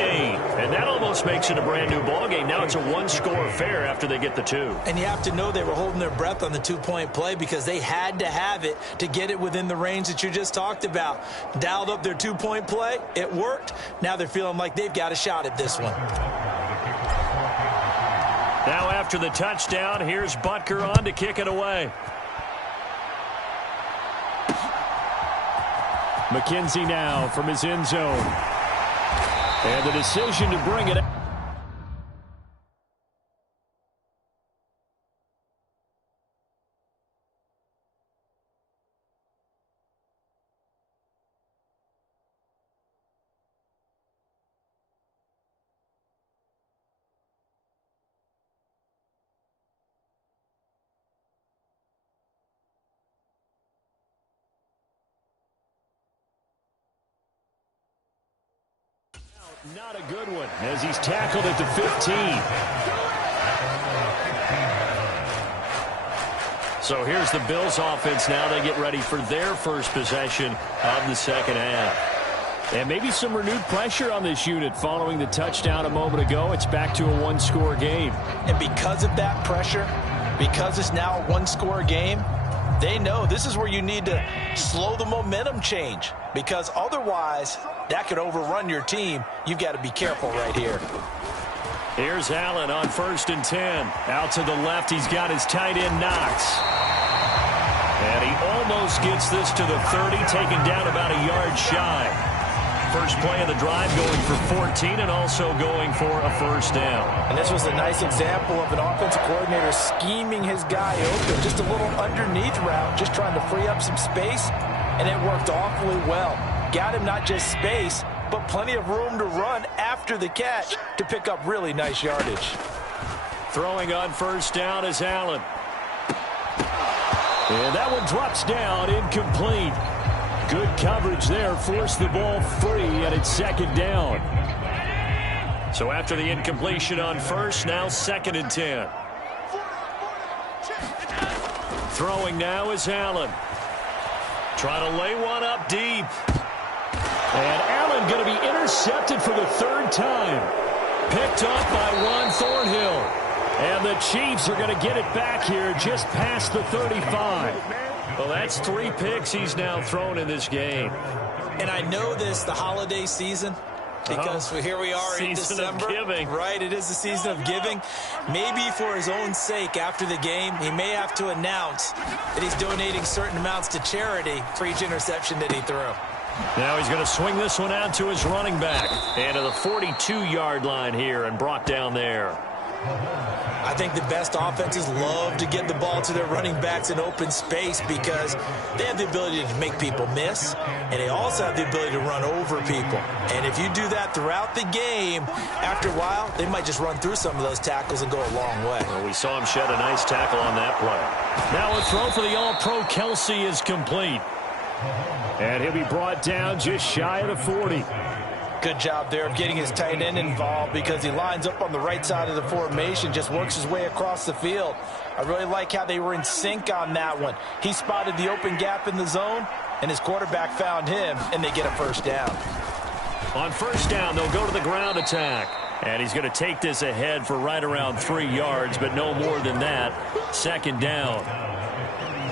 And that almost makes it a brand-new ballgame. Now it's a 1-score affair after they get the 2. And you have to know they were holding their breath on the 2-point play because they had to have it to get it within the range that you just talked about. Dialed up their 2-point play. It worked. Now they're feeling like they've got a shot at this one. Now after the touchdown, here's Butker on to kick it away. McKenzie now from his end zone. And the decision to bring it up. Not a good one as he's tackled at the 15. So here's the Bills offense now. They get ready for their first possession of the second half. And maybe some renewed pressure on this unit following the touchdown a moment ago. It's back to a one-score game. And because of that pressure, because it's now a one-score game, they know this is where you need to slow the momentum change, because otherwise that could overrun your team. You've got to be careful right here. Here's Allen on 1st and 10. Out to the left, he's got his tight end Knox. And he almost gets this to the 30, taken down about a yard shy. First play of the drive going for 14 and also going for a first down. And this was a nice example of an offensive coordinator scheming his guy open. Just a little underneath route, just trying to free up some space, and it worked awfully well. Got him not just space, but plenty of room to run after the catch to pick up really nice yardage. Throwing on first down is Allen. And that one drops down, incomplete. Good coverage there, forced the ball free, and it's second down. So after the incompletion on first, now 2nd and 10. Throwing now is Allen. Trying to lay one up deep. And Allen going to be intercepted for the 3rd time. Picked off by Juan Thornhill. And the Chiefs are going to get it back here just past the 35. Well, that's 3 picks he's now thrown in this game. And I know this, the holiday season, because here we are in December. Season of giving. Right, it is the season of giving. Maybe for his own sake after the game, he may have to announce that he's donating certain amounts to charity for each interception that he threw. Now he's going to swing this one out to his running back. And to the 42-yard line here and brought down there. I think the best offenses love to get the ball to their running backs in open space because they have the ability to make people miss, and they also have the ability to run over people. And if you do that throughout the game, after a while, they might just run through some of those tackles and go a long way. Well, we saw him shed a nice tackle on that play. Now a throw for the All-Pro Kelsey is complete. And he'll be brought down just shy of the 40. Good job there of getting his tight end involved because he lines up on the right side of the formation, just works his way across the field. I really like how they were in sync on that one. He spotted the open gap in the zone, and his quarterback found him, and they get a first down. On first down, they'll go to the ground attack. And he's going to take this ahead for right around 3 yards, but no more than that. 2nd down.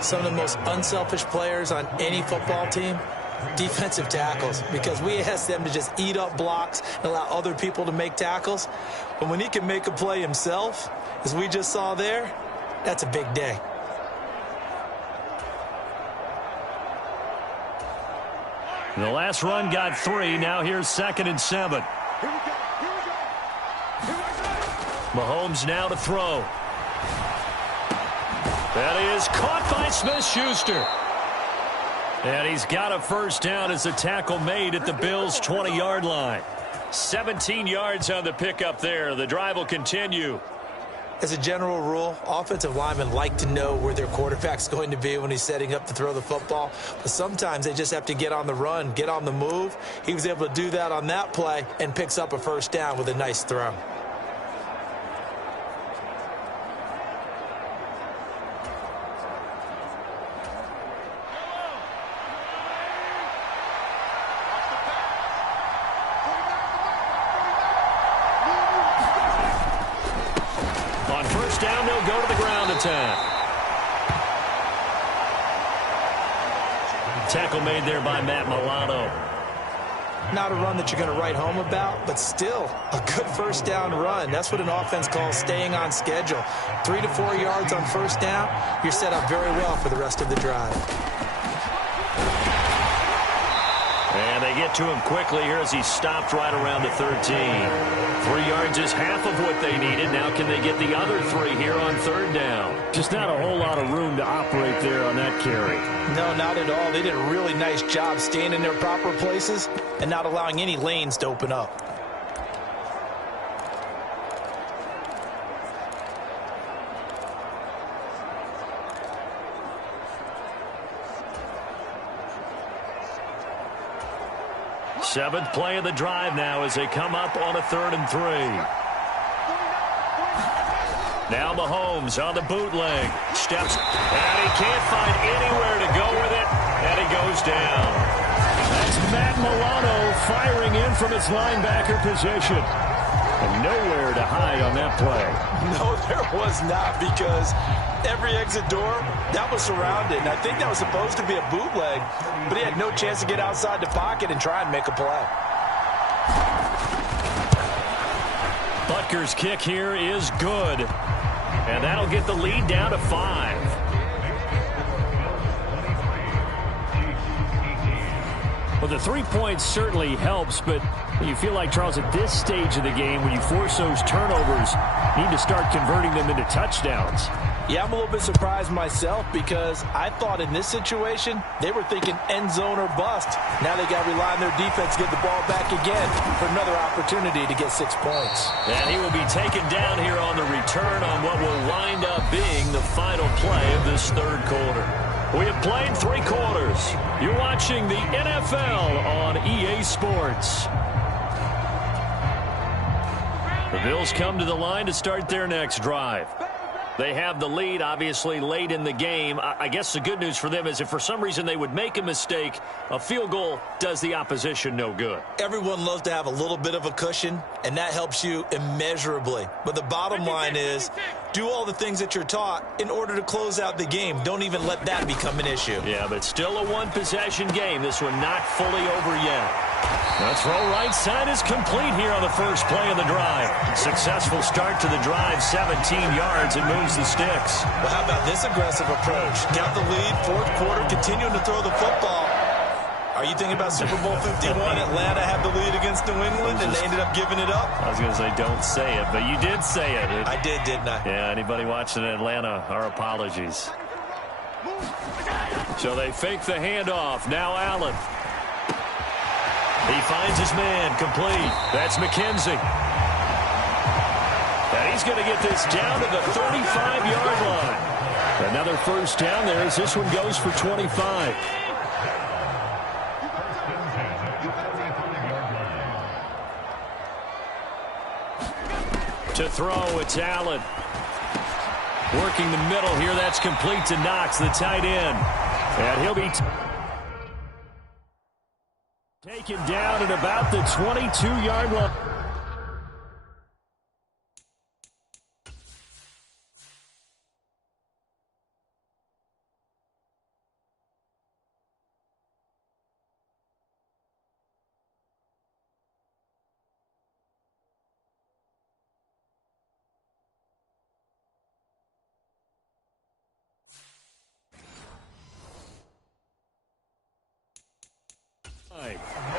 Some of the most unselfish players on any football team, defensive tackles, because we ask them to just eat up blocks and allow other people to make tackles. But when he can make a play himself, as we just saw there, that's a big day. The last run got 3. Now here's 2nd and 7. Mahomes now to throw. That is caught by Smith-Schuster. And he's got a first down as a tackle made at the Bills' 20-yard line. 17 yards on the pickup there. The drive will continue. As a general rule, offensive linemen like to know where their quarterback's going to be when he's setting up to throw the football. But sometimes they just have to get on the run, get on the move. He was able to do that on that play and picks up a first down with a nice throw. Down, they'll go to the ground attack. Tackle made there by Matt Milano. Not a run that you're going to write home about, but still a good first down run. That's what an offense calls staying on schedule. 3 to 4 yards on first down, you're set up very well for the rest of the drive. And they get to him quickly here as he stopped right around the 13. 3 yards is half of what they needed. Now can they get the other 3 here on third down? Just not a whole lot of room to operate there on that carry. No, not at all. They did a really nice job staying in their proper places and not allowing any lanes to open up. Seventh play of the drive now as they come up on a 3rd and 3. Now Mahomes on the bootleg. Steps, and he can't find anywhere to go with it, and he goes down. That's Matt Milano firing in from its linebacker position. And nowhere to hide on that play. No, there was not, because every exit door, that was surrounded. And I think that was supposed to be a bootleg, but he had no chance to get outside the pocket and try and make a play. Butker's kick here is good. And that'll get the lead down to 5. Well, the 3 points certainly helps, but you feel like, Charles, at this stage of the game, when you force those turnovers, you need to start converting them into touchdowns. Yeah, I'm a little bit surprised myself, because I thought in this situation they were thinking end zone or bust. Now they got to rely on their defense to get the ball back again for another opportunity to get 6 points. And he will be taken down here on the return on what will wind up being the final play of this third quarter. We have played 3 quarters. You're watching the NFL on EA Sports. The Bills come to the line to start their next drive. They have the lead, obviously, late in the game. I guess the good news for them is if for some reason they would make a mistake, a field goal does the opposition no good. Everyone loves to have a little bit of a cushion, and that helps you immeasurably. But the bottom line is, do all the things that you're taught in order to close out the game. Don't even let that become an issue. Yeah, but still a one-possession game. This one not fully over yet. The throw right side is complete here on the first play of the drive. Successful start to the drive, 17 yards, and moves the sticks. Well, how about this aggressive approach? Got the lead, fourth quarter, continuing to throw the football. Are you thinking about Super Bowl 51? Atlanta had the lead against New England, and they ended up giving it up? I was going to say don't say it, but you did say it. I did, didn't I? Yeah, anybody watching Atlanta, our apologies. So they fake the handoff. Now Allen. He finds his man, complete. That's McKenzie. And he's going to get this down to the 35-yard line. Another first down there as this one goes for 25. To throw, it's Allen. Working the middle here, that's complete to Knox, the tight end. And he'll be taken down at about the 22-yard line.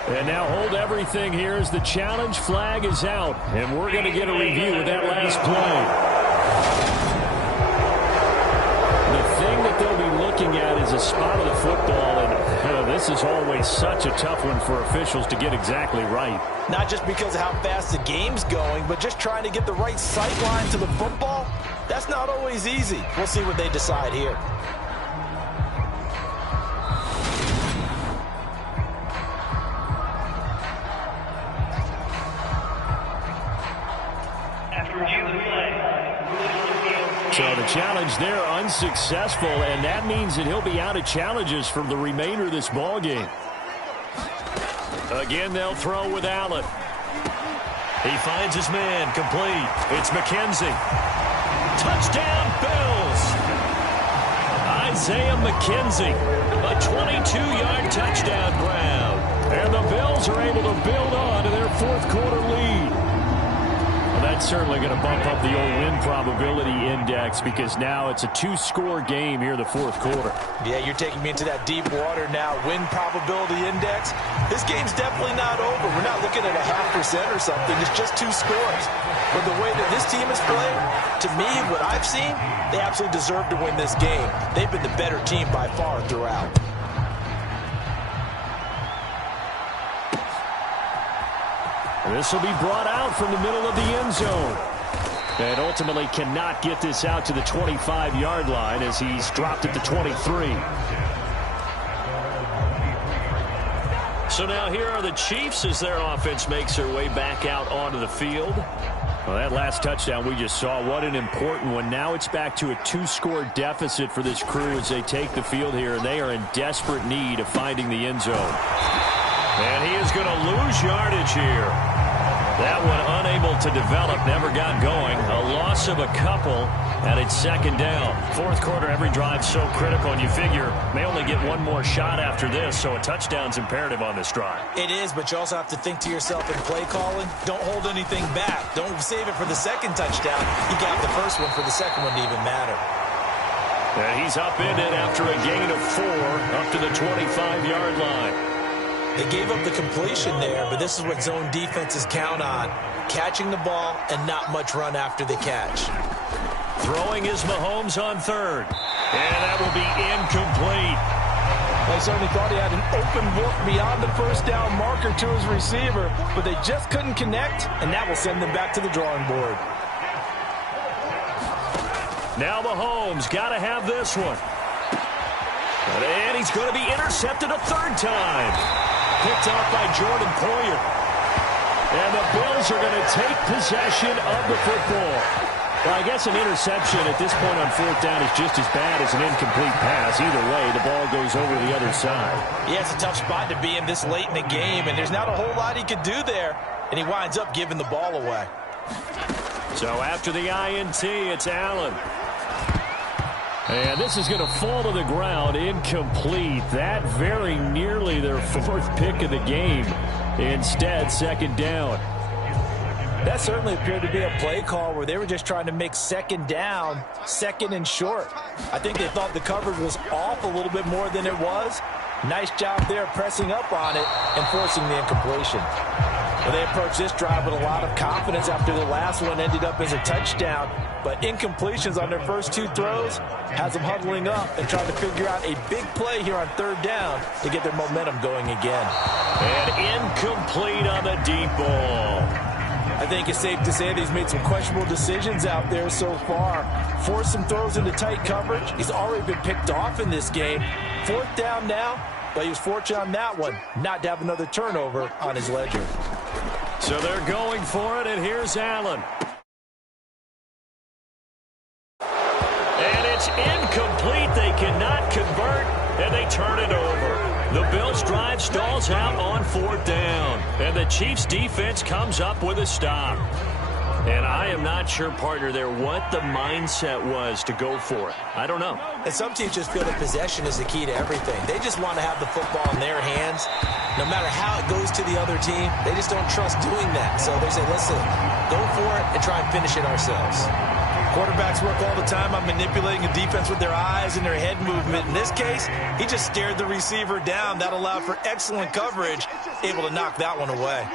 And now hold everything here as the challenge flag is out. And we're going to get a review of that last play. The thing that they'll be looking at is a spot of the football. And this is always such a tough one for officials to get exactly right. Not just because of how fast the game's going, but just trying to get the right sight line to the football. That's not always easy. We'll see what they decide here. So the challenge there unsuccessful, and that means that he'll be out of challenges for the remainder of this ball game. Again, they'll throw with Allen. He finds his man, complete. It's McKenzie. Touchdown, Bills! Isaiah McKenzie, a 22-yard touchdown grab. And the Bills are able to build on to their fourth quarter lead. Well, that's certainly going to bump up the old win probability index because now it's a 2-score game here in the fourth quarter. Yeah, you're taking me into that deep water now. Win probability index. This game's definitely not over. We're not looking at a 0.5% or something. It's just 2 scores. But the way that this team is playing, to me, what I've seen, they absolutely deserve to win this game. They've been the better team by far throughout. This will be brought out from the middle of the end zone. And ultimately cannot get this out to the 25-yard line as he's dropped at the 23. So now here are the Chiefs as their offense makes their way back out onto the field. Well, that last touchdown we just saw, what an important one. Now it's back to a 2-score deficit for this crew as they take the field here, and they are in desperate need of finding the end zone. And he is going to lose yardage here. That one unable to develop, never got going. A loss of a couple, and it's second down. Fourth quarter, every drive so critical, and you figure may only get one more shot after this, so a touchdown's imperative on this drive. It is, but you also have to think to yourself in play calling, don't hold anything back. Don't save it for the second touchdown. You got the first one for the second one to even matter. And he's upended after a gain of 4 up to the 25-yard line. They gave up the completion there, but this is what zone defenses count on. Catching the ball and not much run after the catch. Throwing is Mahomes on third. And that will be incomplete. They certainly thought he had an open look beyond the first down marker to his receiver, but they just couldn't connect, and that will send them back to the drawing board. Now Mahomes got to have this one. And he's going to be intercepted a third time. Picked off by Jordan Poyer. And the Bills are going to take possession of the football. Well, I guess an interception at this point on fourth down is just as bad as an incomplete pass. Either way, the ball goes over the other side. Yeah, it's a tough spot to be in this late in the game, and there's not a whole lot he could do there. And he winds up giving the ball away. So after the INT, it's Allen. And this is going to fall to the ground, incomplete. That very nearly their fourth pick of the game. Instead, second down. That certainly appeared to be a play call where they were just trying to make second down, second and short. I think they thought the coverage was off a little bit more than it was. Nice job there pressing up on it and forcing the incompletion. Well, they approached this drive with a lot of confidence after the last one ended up as a touchdown. But incompletions on their first 2 throws has them huddling up and trying to figure out a big play here on third down to get their momentum going again. And incomplete on the deep ball. I think it's safe to say that he's made some questionable decisions out there so far. Forced some throws into tight coverage. He's already been picked off in this game. Fourth down now, but he was fortunate on that one not to have another turnover on his ledger. So they're going for it, and here's Allen. And it's incomplete. They cannot convert, and they turn it over. The Bills' drive stalls out on fourth down, and the Chiefs' defense comes up with a stop. And I am not sure, partner, there what the mindset was to go for it. I don't know. And some teams just feel that possession is the key to everything. They just want to have the football in their hands. No matter how it goes to the other team, they just don't trust doing that. So they say, listen, go for it and try and finish it ourselves. Quarterbacks work all the time on manipulating a defense with their eyes and their head movement. In this case, he just stared the receiver down. That allowed for excellent coverage, able to knock that one away.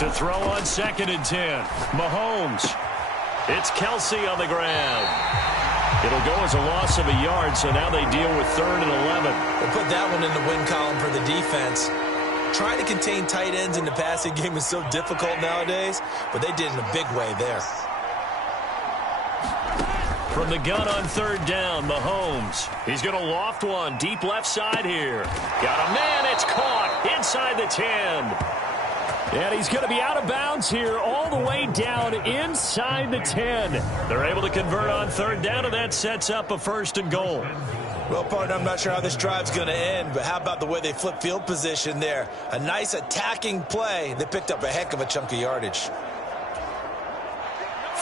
To throw on 2nd and 10. Mahomes. It's Kelsey on the ground. It'll go as a loss of a yard, so now they deal with 3rd and 11. We'll put that one in the win column for the defense. Trying to contain tight ends in the passing game is so difficult nowadays, but they did it in a big way there. From the gun on 3rd down, Mahomes. He's going to loft one deep left side here. Got a man. It's caught inside the 10. And he's going to be out of bounds here all the way down inside the 10. They're able to convert on 3rd down, and that sets up a 1st and goal. Well, partner, I'm not sure how this drive's going to end, but how about the way they flip field position there? A nice attacking play. They picked up a heck of a chunk of yardage.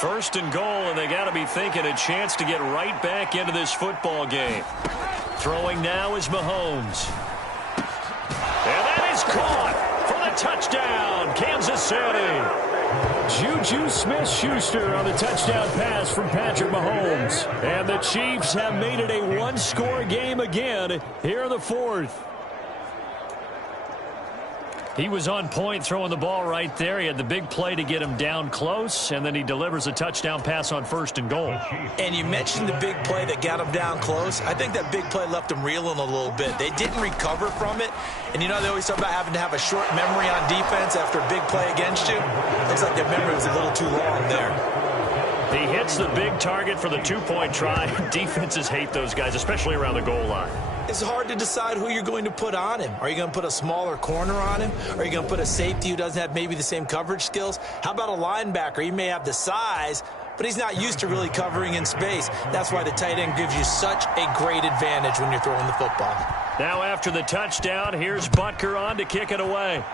First and goal, and they got to be thinking a chance to get right back into this football game. Throwing now is Mahomes. And that is caught for the touchdown, Kansas City. Juju Smith-Schuster on the touchdown pass from Patrick Mahomes. And the Chiefs have made it a one-score game again here in the fourth. He was on point throwing the ball right there. He had the big play to get him down close, and then he delivers a touchdown pass on first and goal. And you mentioned the big play that got him down close. I think that big play left him reeling a little bit. They didn't recover from it. And, you know, they always talk about having to have a short memory on defense after a big play against you. Looks like their memory was a little too long there. He hits the big target for the two-point try. Defenses hate those guys, especially around the goal line. It's hard to decide who you're going to put on him. Are you going to put a smaller corner on him? Are you going to put a safety who doesn't have maybe the same coverage skills? How about a linebacker? He may have the size, but he's not used to really covering in space. That's why the tight end gives you such a great advantage when you're throwing the football. Now after the touchdown, here's Butker on to kick it away.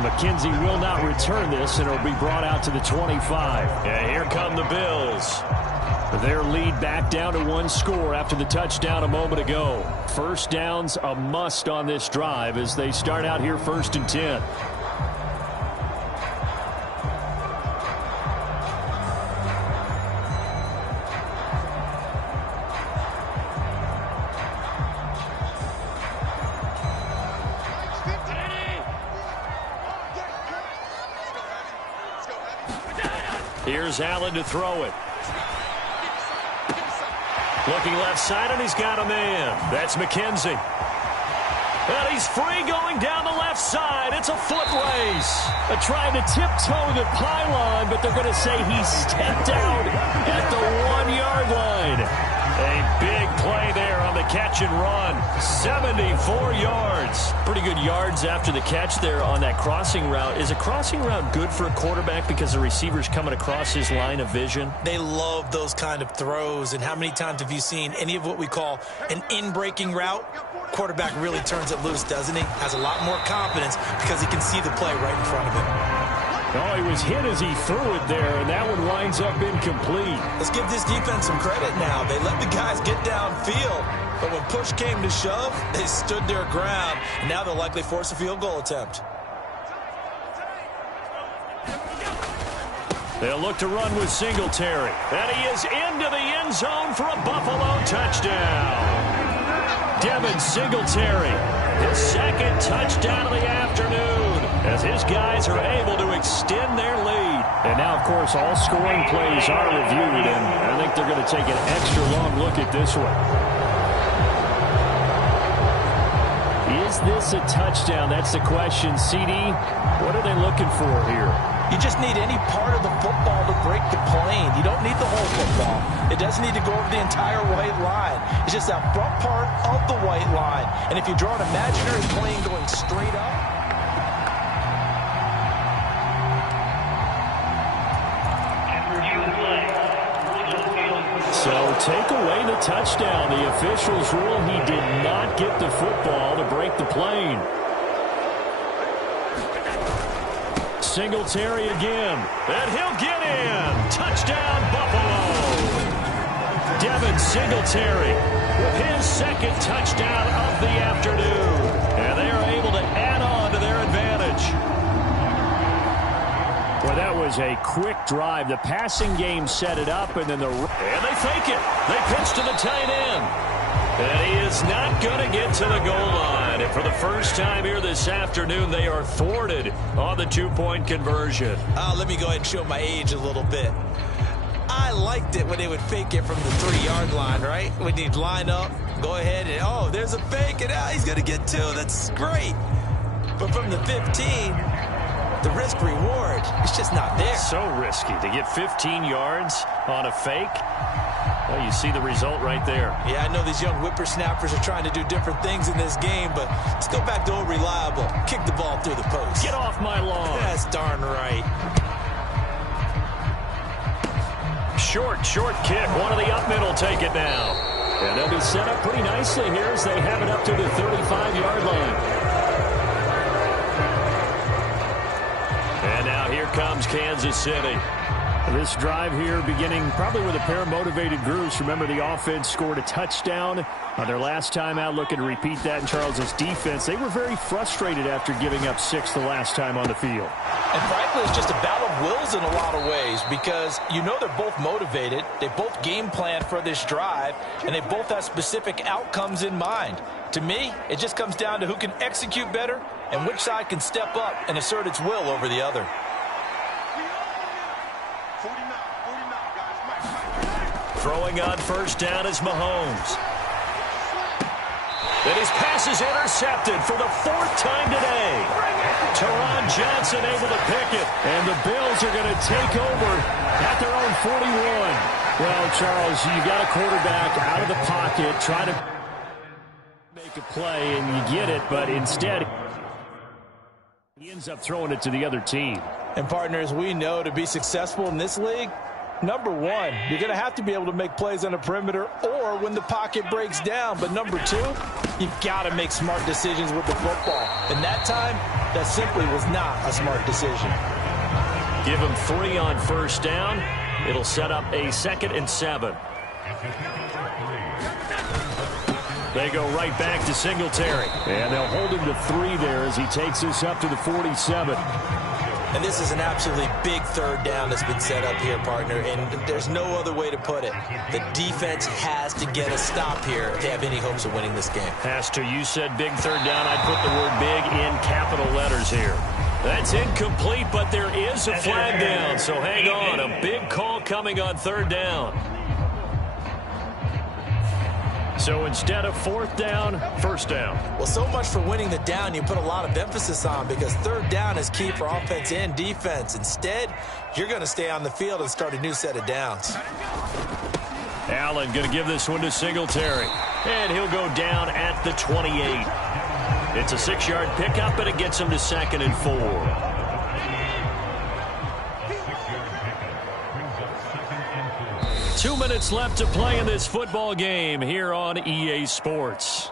McKenzie will not return this, and it'll be brought out to the 25. Yeah, here come the Bills. Their lead back down to one score after the touchdown a moment ago. First down's a must on this drive as they start out here 1st and 10. Here's Allen to throw it. Looking left side, and he's got a man. That's McKenzie. And he's free going down the left side. It's a foot race. They're trying to tiptoe the pylon, but they're going to say he stepped out at the 1-yard line. A big play there on the catch and run. 74 yards. Pretty good yards after the catch there on that crossing route. Is a crossing route good for a quarterback because the receiver's coming across his line of vision? They love those kind of throws. And how many times have you seen any of what we call an in-breaking route? Quarterback really turns it loose, doesn't he? Has a lot more confidence because he can see the play right in front of him. Oh, he was hit as he threw it there, and that one winds up incomplete. Let's give this defense some credit now. They let the guys get downfield, but when push came to shove, they stood their ground, and now they'll likely force a field goal attempt. They'll look to run with Singletary, and he is into the end zone for a Buffalo touchdown. Devin Singletary, his second touchdown of the afternoon, as his guys are able to extend their lead. And now, of course, all scoring plays are reviewed, and I think they're going to take an extra long look at this one. Is this a touchdown? That's the question. CD, what are they looking for here? You just need any part of the football to break the plane. You don't need the whole football. It doesn't need to go over the entire white line. It's just that front part of the white line. And if you draw an imaginary plane going straight up, so take away the touchdown. The officials rule he did not get the football to break the plane. Singletary again, and he'll get in. Touchdown, Buffalo. Devin Singletary with his second touchdown of the afternoon. And they are able to add on to their advantage. Well, that was a quick drive. The passing game set it up, and then and they fake it. They pitch to the tight end. And he is not going to get to the goal line. And for the first time here this afternoon, they are thwarted on the two-point conversion. Let me go ahead and show my age a little bit. I liked it when they would fake it from the 3-yard line, right? When you'd line up, go ahead, and oh, there's a fake, and he's going to get 2. That's great. But from the 15, the risk-reward is just not there. So risky to get 15 yards on a fake. Well, you see the result right there. Yeah, I know these young whippersnappers are trying to do different things in this game, but let's go back to old reliable. Kick the ball through the post. Get off my lawn. That's darn right. Short kick. One of the up middle take it now. And they'll be set up pretty nicely here as they have it up to the 35-yard line. comes Kansas City. This drive here beginning probably with a pair of motivated groups. Remember, the offense scored a touchdown on their last time out, looking to repeat that in Charles's defense. They were very frustrated after giving up 6 the last time on the field. And frankly, it's just a battle of wills in a lot of ways because you know they're both motivated. They both game plan for this drive, and they both have specific outcomes in mind. To me, it just comes down to who can execute better and which side can step up and assert its will over the other. Throwing on first down is Mahomes. And his pass is intercepted for the 4th time today. Teron Johnson able to pick it. And the Bills are going to take over at their own 41. Well, Charles, you got a quarterback out of the pocket, try to make a play, and you get it, but instead he ends up throwing it to the other team. And partners, we know to be successful in this league, number one, you're going to have to be able to make plays on the perimeter or when the pocket breaks down. But number two, you've got to make smart decisions with the football. And that time, that simply was not a smart decision. Give him 3 on first down. It'll set up a 2nd and 7. They go right back to Singletary. And they'll hold him to 3 there as he takes us up to the 47. And this is an absolutely big 3rd down that's been set up here, partner, and there's no other way to put it. The defense has to get a stop here if they have any hopes of winning this game. Has to. You said big 3rd down. I put the word big in capital letters here. That's incomplete, but there is a flag down, so hang on. A big call coming on 3rd down. So instead of 4th down, 1st down. Well, so much for winning the down you put a lot of emphasis on because 3rd down is key for offense and defense. Instead, you're going to stay on the field and start a new set of downs. Allen going to give this one to Singletary. And he'll go down at the 28. It's a 6-yard pickup, and it gets him to 2nd and 4. 2 minutes left to play in this football game here on EA Sports.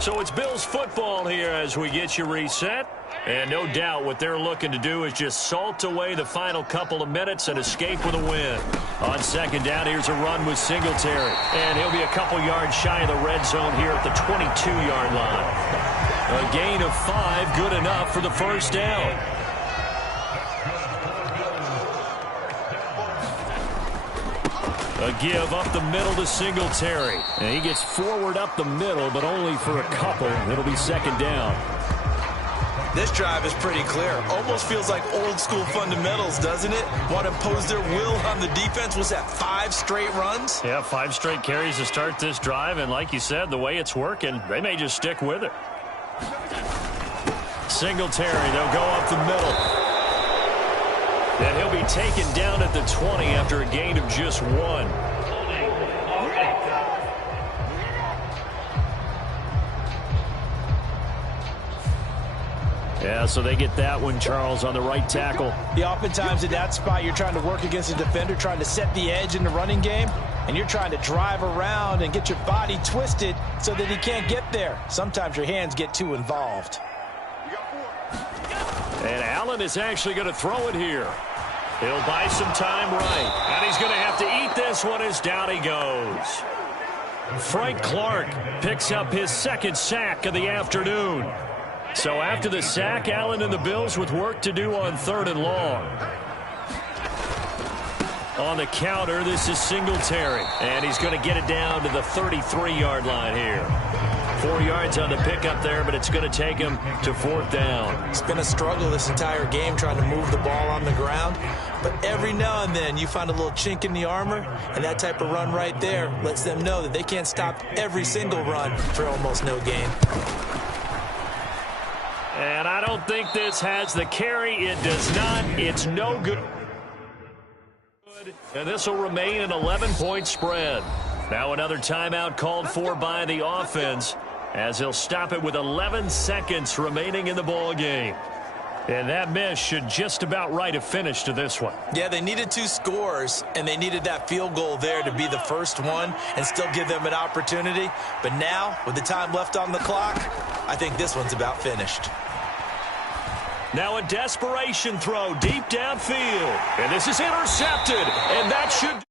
So it's Bills football here as we get you reset. And no doubt what they're looking to do is just salt away the final couple of minutes and escape with a win. On 2nd down, here's a run with Singletary. And he'll be a couple yards shy of the red zone here at the 22-yard line. A gain of 5, good enough for the 1st down. A give up the middle to Singletary. And he gets forward up the middle, but only for a couple. It'll be 2nd down. This drive is pretty clear. Almost feels like old school fundamentals, doesn't it? Want to impose their will on the defense. Was that 5 straight runs? Yeah, 5 straight carries to start this drive. And like you said, the way it's working, they may just stick with it. Singletary, they'll go up the middle. And he'll be taken down at the 20 after a gain of just 1. Yeah, so they get that one, Charles, on the right tackle. Yeah, oftentimes in that spot, you're trying to work against a defender, trying to set the edge in the running game, and you're trying to drive around and get your body twisted so that he can't get there. Sometimes your hands get too involved. And Allen is actually going to throw it here. He'll buy some time right. And he's going to have to eat this one as down he goes. Frank Clark picks up his 2nd sack of the afternoon. So after the sack, Allen and the Bills with work to do on 3rd and long. On the counter, this is Singletary. And he's going to get it down to the 33-yard line here. 4 yards on the pickup there, but it's going to take him to 4th down. It's been a struggle this entire game trying to move the ball on the ground. But every now and then you find a little chink in the armor, and that type of run right there lets them know that they can't stop every single run for almost no gain. And I don't think this has the carry. It does not. It's no good. And this will remain an 11-point spread. Now another timeout called for by the offense as he'll stop it with 11 seconds remaining in the ball game. And that miss should just about write a finish to this one. Yeah, they needed 2 scores, and they needed that field goal there to be the first one and still give them an opportunity. But now, with the time left on the clock, I think this one's about finished. Now a desperation throw deep downfield. And this is intercepted. And that should...